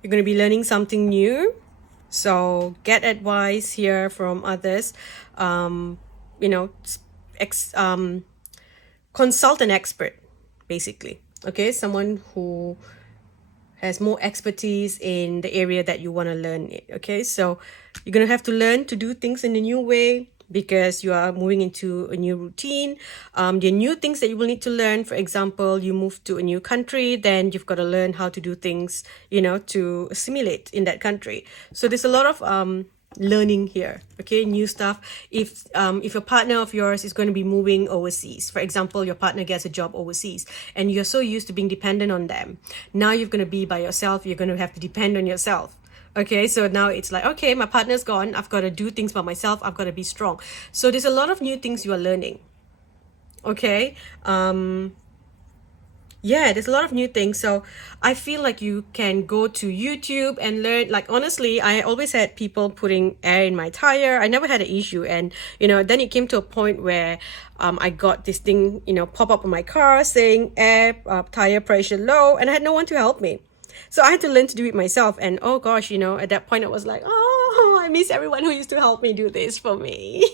You're going to be learning something new. So get advice here from others. Consult an expert, basically. Okay, someone who has more expertise in the area that you want to learn it. Okay, so you're going to have to learn to do things in a new way because you are moving into a new routine. There are new things that you will need to learn. For example, you move to a new country, then you've got to learn how to do things, to assimilate in that country. So there's a lot of learning here, okay, new stuff. If a partner of yours is going to be moving overseas, for example, your partner gets a job overseas and you're so used to being dependent on them, now you're going to be by yourself, you're going to have to depend on yourself. Okay, so now it's like, okay, my partner's gone, I've got to do things by myself, I've got to be strong. So there's a lot of new things you are learning. Okay, yeah, there's a lot of new things. So I feel like you can go to YouTube and learn. Like, honestly, I always had people putting air in my tire. I never had an issue. And, then it came to a point where I got this thing, pop up on my car saying air, tire pressure low, and I had no one to help me. So I had to learn to do it myself. And oh gosh, at that point I was like, oh, I miss everyone who used to help me do this for me.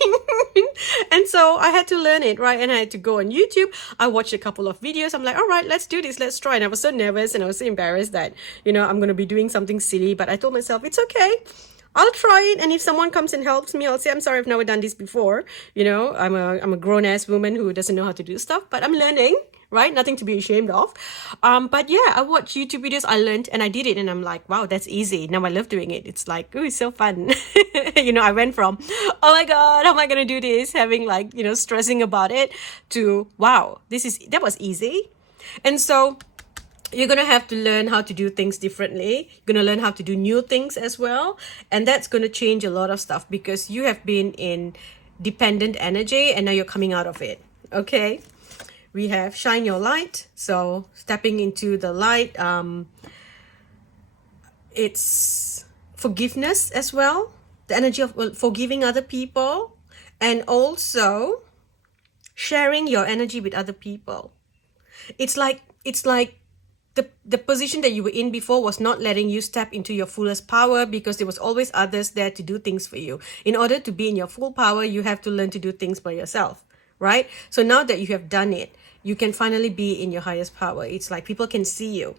And so I had to learn it, right? And I had to go on YouTube. I watched a couple of videos. I'm like, all right, let's do this. Let's try. And I was so nervous and I was so embarrassed that, I'm going to be doing something silly. But I told myself, it's okay. I'll try it. And if someone comes and helps me, I'll say, I'm sorry, I've never done this before. I'm a grown-ass woman who doesn't know how to do stuff, but I'm learning. Right? Nothing to be ashamed of. But yeah, I watched YouTube videos, I learned, and I did it. And I'm like, wow, that's easy. Now I love doing it. It's like, oh, it's so fun. I went from, oh my God, how am I going to do this? Having stressing about it to, wow, that was easy. And so you're going to have to learn how to do things differently. You're going to learn how to do new things as well. And that's going to change a lot of stuff because you have been in dependent energy and now you're coming out of it. Okay. We have shine your light. So stepping into the light, it's forgiveness as well. The energy of forgiving other people and also sharing your energy with other people. It's like the position that you were in before was not letting you step into your fullest power because there was always others there to do things for you. In order to be in your full power, you have to learn to do things by yourself, right? So now that you have done it, you can finally be in your highest power. It's like people can see you.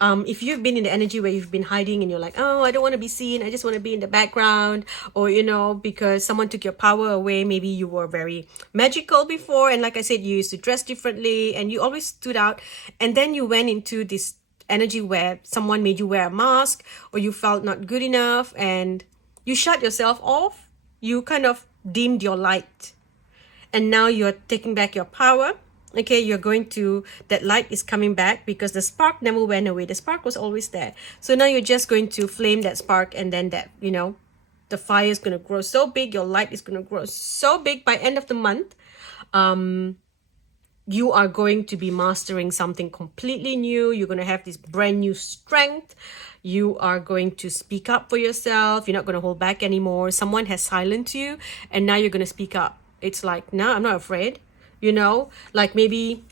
If you've been in the energy where you've been hiding and you're like, oh, I don't want to be seen, I just want to be in the background, or because someone took your power away, maybe you were very magical before, and like I said, you used to dress differently and you always stood out, and then you went into this energy where someone made you wear a mask or you felt not good enough and you shut yourself off. You kind of dimmed your light. and now you're taking back your power. Okay, you're going to, that light is coming back because the spark never went away. The spark was always there. So now you're just going to flame that spark, and then that, the fire is going to grow so big. Your light is going to grow so big by end of the month. You are going to be mastering something completely new. You're going to have this brand new strength. You are going to speak up for yourself. You're not going to hold back anymore. Someone has silenced you, and now you're going to speak up. It's like, no, I'm not afraid. Like maybe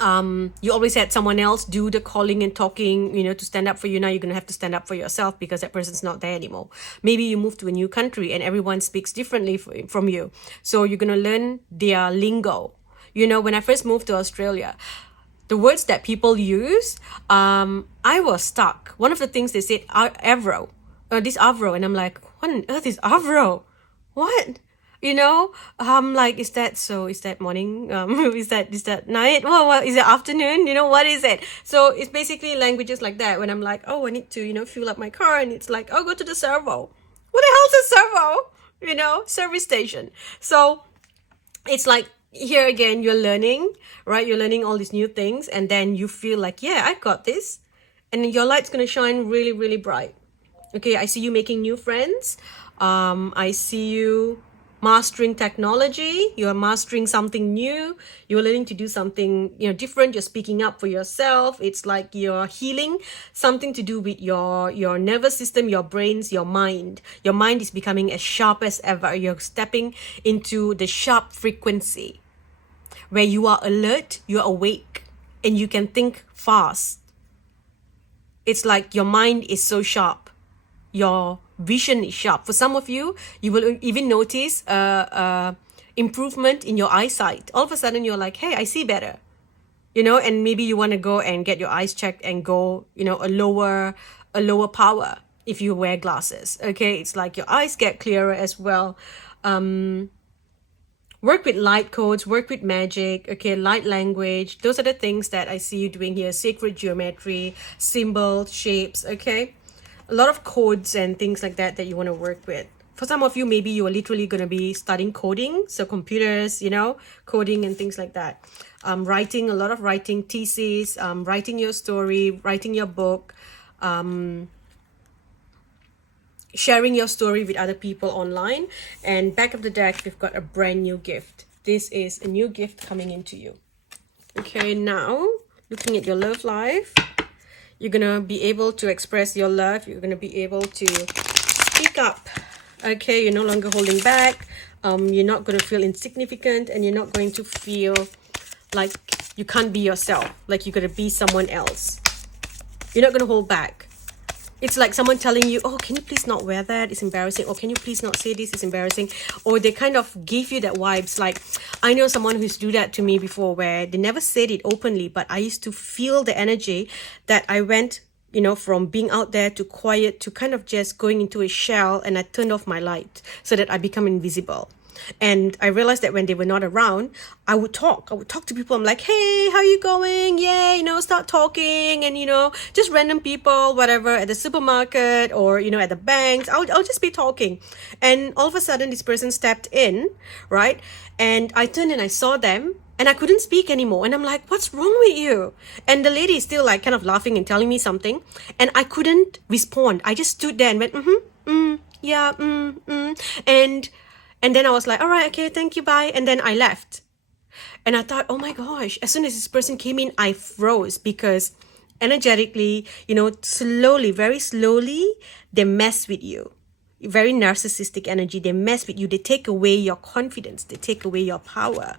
you always had someone else do the calling and talking, to stand up for you. Now you're going to have to stand up for yourself because that person's not there anymore. Maybe you move to a new country and everyone speaks differently from you. So you're going to learn their lingo. When I first moved to Australia, the words that people use, I was stuck. One of the things they said, avro, this avro. And I'm like, what on earth is avro? What? Like, is that morning? Is that night? Well, is it afternoon? What is it? So it's basically languages like that. When I'm like, oh, I need to, fuel up my car. And it's like, oh, go to the servo. What the hell's a servo? Service station. So it's like, here again, you're learning, right? You're learning all these new things. And then you feel like, yeah, I got this. And your light's going to shine really, really bright. Okay, I see you making new friends. I see you mastering technology. You're mastering something new. You're learning to do something different. You're speaking up for yourself. It's like you're healing something to do with your nervous system, your brains, your mind. Your mind is becoming as sharp as ever. You're stepping into the sharp frequency where you are alert, you're awake, and you can think fast. It's like your mind is so sharp. Your vision is sharp. For some of you, you will even notice improvement in your eyesight. All of a sudden, you're like, hey, I see better. And maybe you want to go and get your eyes checked and go, a lower power if you wear glasses. Okay, it's like your eyes get clearer as well. Work with light codes, work with magic, okay, light language. Those are the things that I see you doing here. Sacred geometry, symbols, shapes, okay? A lot of codes and things like that you want to work with. For some of you, maybe you are literally going to be studying coding. So computers, coding and things like that. Writing, a lot of writing, thesis, writing your story, writing your book, sharing your story with other people online. And back of the deck, we've got a brand new gift. This is a new gift coming into you. Okay, now looking at your love life, you're going to be able to express your love. You're going to be able to speak up. Okay, you're no longer holding back. You're not going to feel insignificant, and you're not going to feel like you can't be yourself, like you're going to be someone else. You're not going to hold back. It's like someone telling you, oh, can you please not wear that? It's embarrassing. Or can you please not say this? It's embarrassing. Or they kind of give you that vibes. Like, I know someone who's do that to me before, where they never said it openly, but I used to feel the energy that I went, from being out there to quiet to kind of just going into a shell, and I turned off my light so that I become invisible. And I realized that when they were not around, I would talk to people. I'm like, hey, how you going? Yeah, start talking. And, just random people, whatever, at the supermarket or, at the banks. I'll just be talking. And all of a sudden, this person stepped in, right? And I turned and I saw them, and I couldn't speak anymore. And I'm like, what's wrong with you? And the lady is still like kind of laughing and telling me something. And I couldn't respond. I just stood there and went, yeah, And then I was like, all right, okay, thank you, bye. And then I left. And I thought, oh my gosh, as soon as this person came in, I froze, because energetically, slowly, very slowly, they mess with you. Very narcissistic energy. They mess with you. They take away your confidence. They take away your power,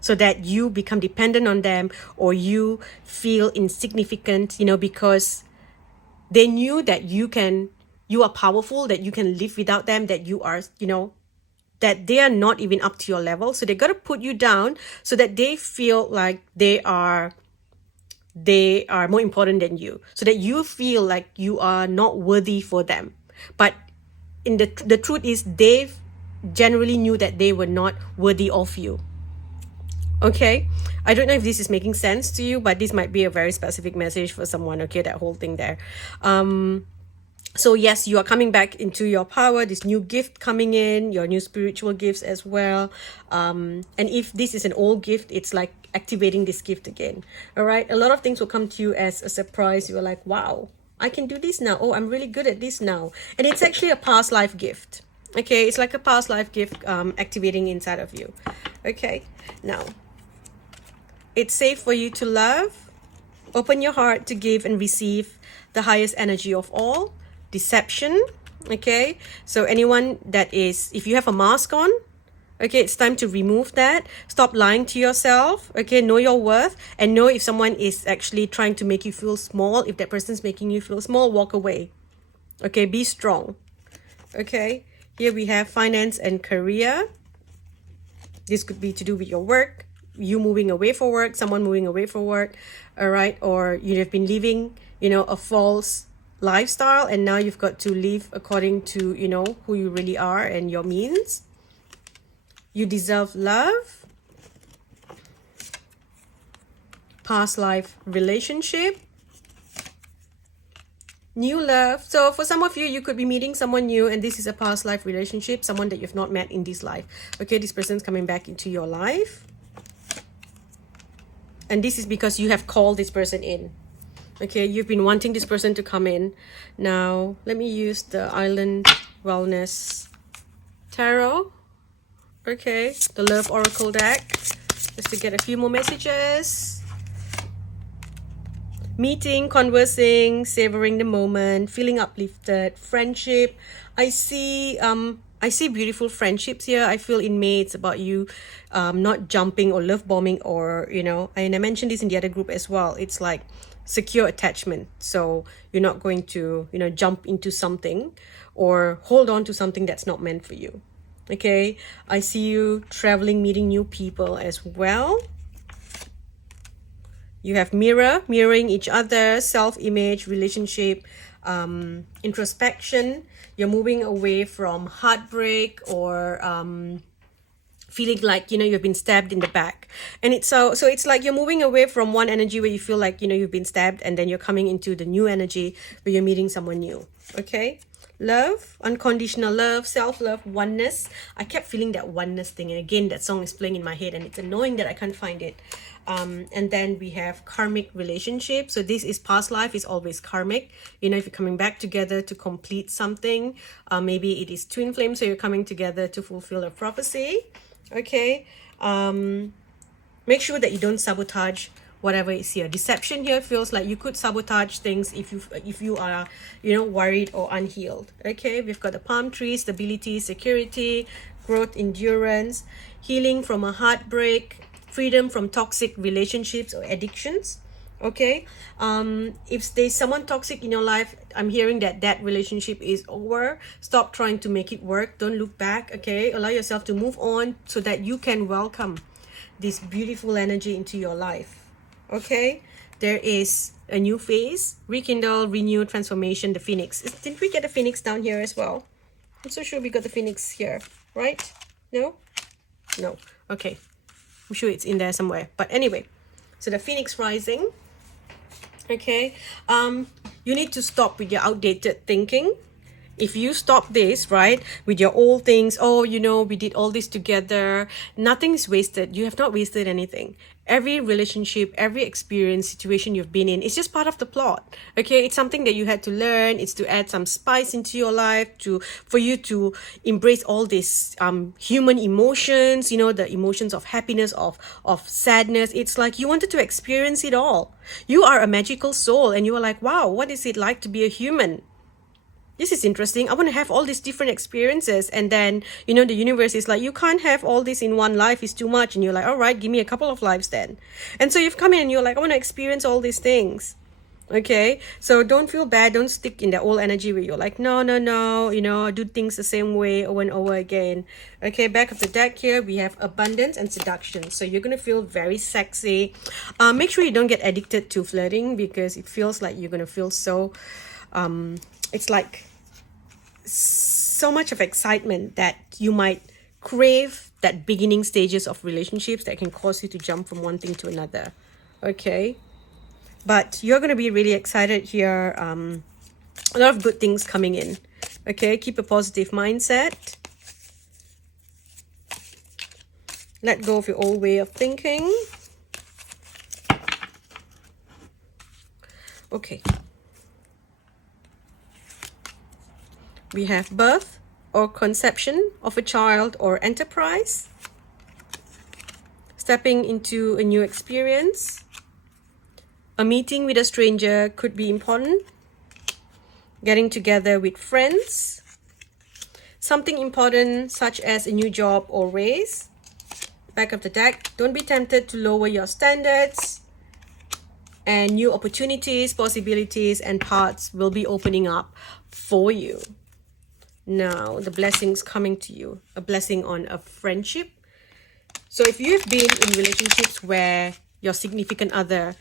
so that you become dependent on them, or you feel insignificant, because they knew that you are powerful, that you can live without them, that you are, that they are not even up to your level. So they got to put you down so that they feel like they are more important than you, so that you feel like you are not worthy for them. But the truth is, they generally knew that they were not worthy of you. Okay, I don't know if this is making sense to you, but this might be a very specific message for someone. Okay, that whole thing there. So yes, you are coming back into your power, this new gift coming in, your new spiritual gifts as well. And if this is an old gift, it's like activating this gift again. All right, a lot of things will come to you as a surprise. You're like, wow, I can do this now. Oh, I'm really good at this now. And it's actually a past life gift. Okay, it's like a past life gift activating inside of you. Okay, now it's safe for you to love. Open your heart to give and receive the highest energy of all. Deception. Okay, so anyone that is, if you have a mask on, okay, it's time to remove that. Stop lying to yourself. Okay, know your worth and know if someone is actually trying to make you feel small. If that person's making you feel small, walk away. Okay, be strong. Okay, here we have finance and career. This could be to do with your work, you moving away for work, someone moving away for work, all right? Or you have been living, a false lifestyle, and now you've got to live according to, who you really are and your means. You deserve love. Past life relationship. New love. So for some of you, you could be meeting someone new, and this is a past life relationship, someone that you've not met in this life. Okay, this person's coming back into your life. And this is because you have called this person in. Okay, you've been wanting this person to come in. Now, let me use the Island Wellness Tarot. Okay, the Love Oracle deck. Just to get a few more messages. Meeting, conversing, savoring the moment, feeling uplifted, friendship. I see beautiful friendships here. I feel in May it's about you not jumping or love bombing, or and I mentioned this in the other group as well. It's like secure attachment. So you're not going to jump into something or hold on to something that's not meant for you. Okay, I see you traveling, meeting new people as well. You have mirroring each other, self-image, relationship, introspection. You're moving away from heartbreak or feeling like you've been stabbed in the back, and it's so it's like you're moving away from one energy where you feel like you've been stabbed, and then you're coming into the new energy where you're meeting someone new. Okay, love, unconditional love, self-love, oneness. I kept feeling that oneness thing, and again that song is playing in my head, and it's annoying that I can't find it. And then we have karmic relationship. So this is past life, is always karmic. If you're coming back together to complete something, maybe it is twin flame, so you're coming together to fulfill a prophecy. Okay, make sure that you don't sabotage whatever is here. Deception here feels like you could sabotage things if you are worried or unhealed. Okay, we've got the palm tree, stability, security, growth, endurance, healing from a heartbreak, freedom from toxic relationships or addictions. Okay, if there's someone toxic in your life, I'm hearing that relationship is over. Stop trying to make it work. Don't look back. Okay, allow yourself to move on so that you can welcome this beautiful energy into your life. Okay, there is a new phase, rekindle, renew, transformation, the phoenix. Didn't we get the phoenix down here as well? I'm so sure we got the phoenix here, right? No, okay, I'm sure it's in there somewhere, but anyway, so the phoenix rising. Okay, you need to stop with your outdated thinking. If you stop this, right, with your old things, oh, we did all this together, nothing is wasted. You have not wasted anything. Every relationship, every experience, situation you've been in, it's just part of the plot. Okay, it's something that you had to learn. It's to add some spice into your life, for you to embrace all these human emotions, the emotions of happiness, of sadness. It's like you wanted to experience it all. You are a magical soul, and you are like, wow, what is it like to be a human? This is interesting. I want to have all these different experiences. And then, the universe is like, you can't have all this in one life. It's too much. And you're like, all right, give me a couple of lives then. And so you've come in and you're like, I want to experience all these things. Okay, so don't feel bad. Don't stick in the old energy where you're like, no, do things the same way over and over again. Okay, back of the deck here, we have abundance and seduction. So you're going to feel very sexy. Make sure you don't get addicted to flirting, because it feels like you're going to feel so, it's like so much of excitement that you might crave that beginning stages of relationships that can cause you to jump from one thing to another. Okay, but you're going to be really excited here A lot of good things coming in. Okay, keep a positive mindset. Let go of your old way of thinking. Okay. We have birth or conception of a child or enterprise. Stepping into a new experience. A meeting with a stranger could be important. Getting together with friends. Something important such as a new job or raise. Back of the deck, don't be tempted to lower your standards. And new opportunities, possibilities, and paths will be opening up for you. Now, the blessings coming to you. A blessing on a friendship. So if you've been in relationships where your significant other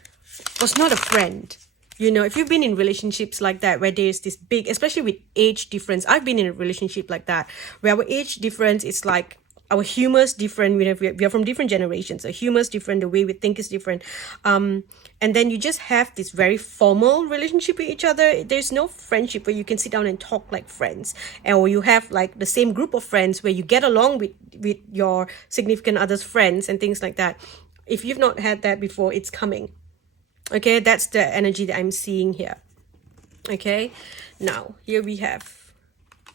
was not a friend, you know, if you've been in relationships like that, where there's this big, especially with age difference, I've been in a relationship like that, where our age difference is like, our humor's different, we are from different generations, our humor's different, the way we think is different. And then you just have this very formal relationship with each other. There's no friendship where you can sit down and talk like friends. Or you have like the same group of friends where you get along with your significant other's friends and things like that. If you've not had that before, it's coming. Okay, that's the energy that I'm seeing here. Okay, now here we have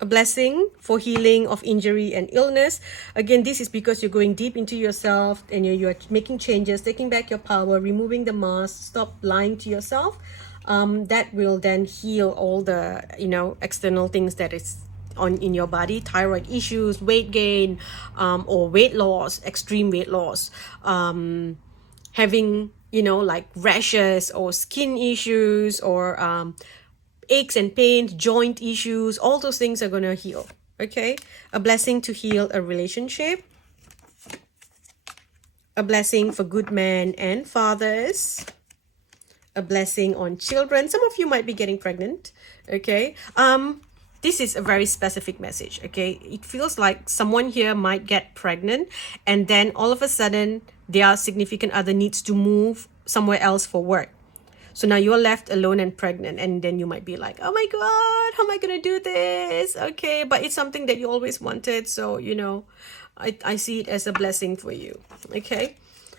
a blessing for healing of injury and illness. Again, this is because you're going deep into yourself and you're making changes, taking back your power, removing the mask, stop lying to yourself. That will then heal all the, you know, external things that is in your body, thyroid issues, weight gain, or weight loss, extreme weight loss, having, you know, like rashes or skin issues or aches and pains, joint issues, all those things are going to heal. Okay, a blessing to heal a relationship, a blessing for good men and fathers, a blessing on children. Some of you might be getting pregnant. Okay, this is a very specific message. Okay, it feels like someone here might get pregnant and then all of a sudden their significant other needs to move somewhere else for work. So now you're left alone and pregnant, and then you might be like, oh my God, how am I going to do this? Okay, but it's something that you always wanted. So, you know, I see it as a blessing for you. Okay,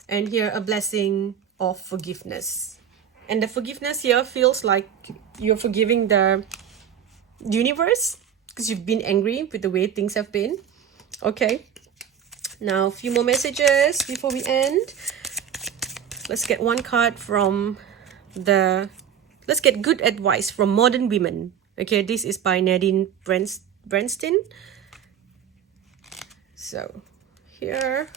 and here a blessing of forgiveness. And the forgiveness here feels like you're forgiving the universe because you've been angry with the way things have been. Okay, now a few more messages before we end. Let's get one card from let's get good advice from modern women. Okay, this is by Nadine Bernstein. So here,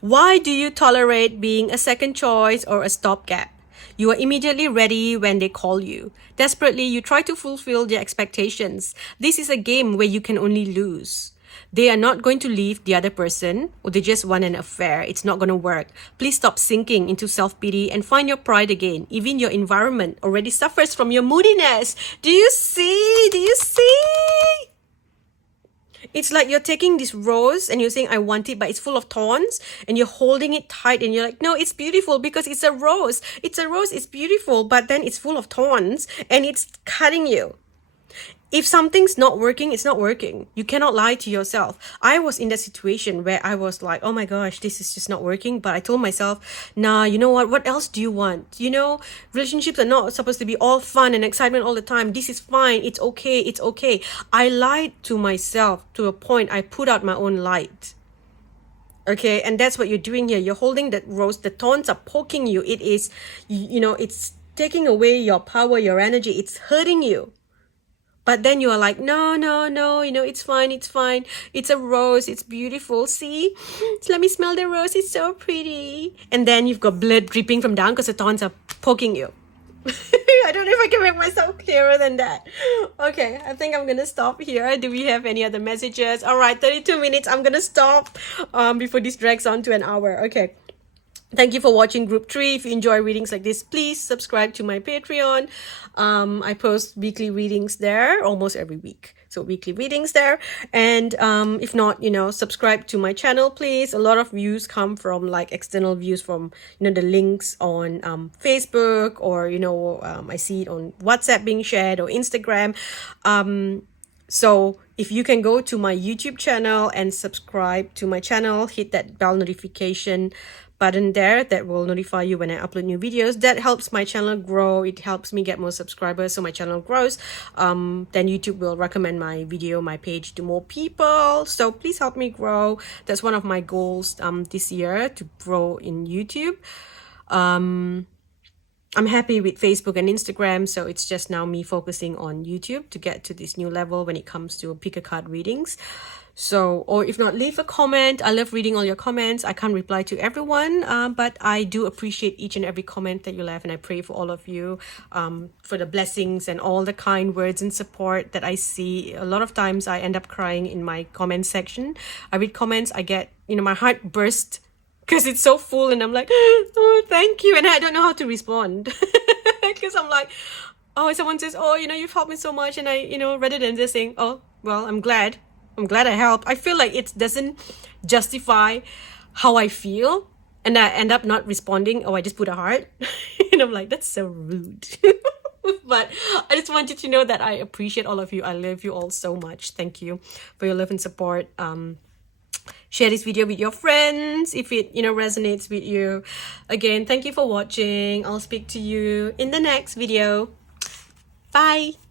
why do you tolerate being a second choice or a stopgap? You are immediately ready when they call you. Desperately, you try to fulfill their expectations. This is a game where you can only lose. They are not going to leave the other person, or they just want an affair. It's not going to work. Please stop sinking into self-pity and find your pride again. Even your environment already suffers from your moodiness. Do you see? Do you see? It's like you're taking this rose and you're saying, I want it, but it's full of thorns, and you're holding it tight and you're like, no, it's beautiful because it's a rose. It's a rose, it's beautiful, but then it's full of thorns and it's cutting you. If something's not working, it's not working. You cannot lie to yourself. I was in that situation where I was like, oh my gosh, this is just not working. But I told myself, nah, you know what? What else do you want? You know, relationships are not supposed to be all fun and excitement all the time. This is fine. It's okay. It's okay. I lied to myself to a point I put out my own light. Okay, and that's what you're doing here. You're holding that rose. The thorns are poking you. It is, you know, it's taking away your power, your energy. It's hurting you. But then you are like, no, you know, it's fine. It's a rose. It's beautiful. See? Let me smell the rose. It's so pretty. And then you've got blood dripping from down because the thorns are poking you. I don't know if I can make myself clearer than that. Okay, I think I'm going to stop here. Do we have any other messages? All right, 32 minutes. I'm going to stop before this drags on to an hour. Okay. Thank you for watching Group 3. If you enjoy readings like this, please subscribe to my Patreon. I post weekly readings there almost every week. So weekly readings there. And if not, subscribe to my channel, please. A lot of views come from like external views from, the links on Facebook, or, I see it on WhatsApp being shared, or Instagram. So if you can go to my YouTube channel and subscribe to my channel, hit that bell notification button there that will notify you when I upload new videos. That helps my channel grow. It helps me get more subscribers, so my channel grows. Then YouTube will recommend my video, my page, to more people. So please help me grow. That's one of my goals this year, to grow in YouTube. I'm happy with Facebook and Instagram, so it's just now me focusing on YouTube to get to this new level when it comes to pick a card readings. So, or if not, leave a comment. I love reading all your comments. I can't reply to everyone, but I do appreciate each and every comment that you left, and I pray for all of you, for the blessings and all the kind words and support that I see. A lot of times I end up crying in my comment section. I read comments, I get, my heart bursts because it's so full, and I'm like, oh, thank you. And I don't know how to respond because I'm like, oh, someone says, oh, you've helped me so much. And I, rather than just saying, oh, well, I'm glad I helped, I feel like it doesn't justify how I feel. And I end up not responding. Oh, I just put a heart. And I'm like, that's so rude. But I just wanted to know that I appreciate all of you. I love you all so much. Thank you for your love and support. Share this video with your friends if it resonates with you. Again, thank you for watching. I'll speak to you in the next video. Bye.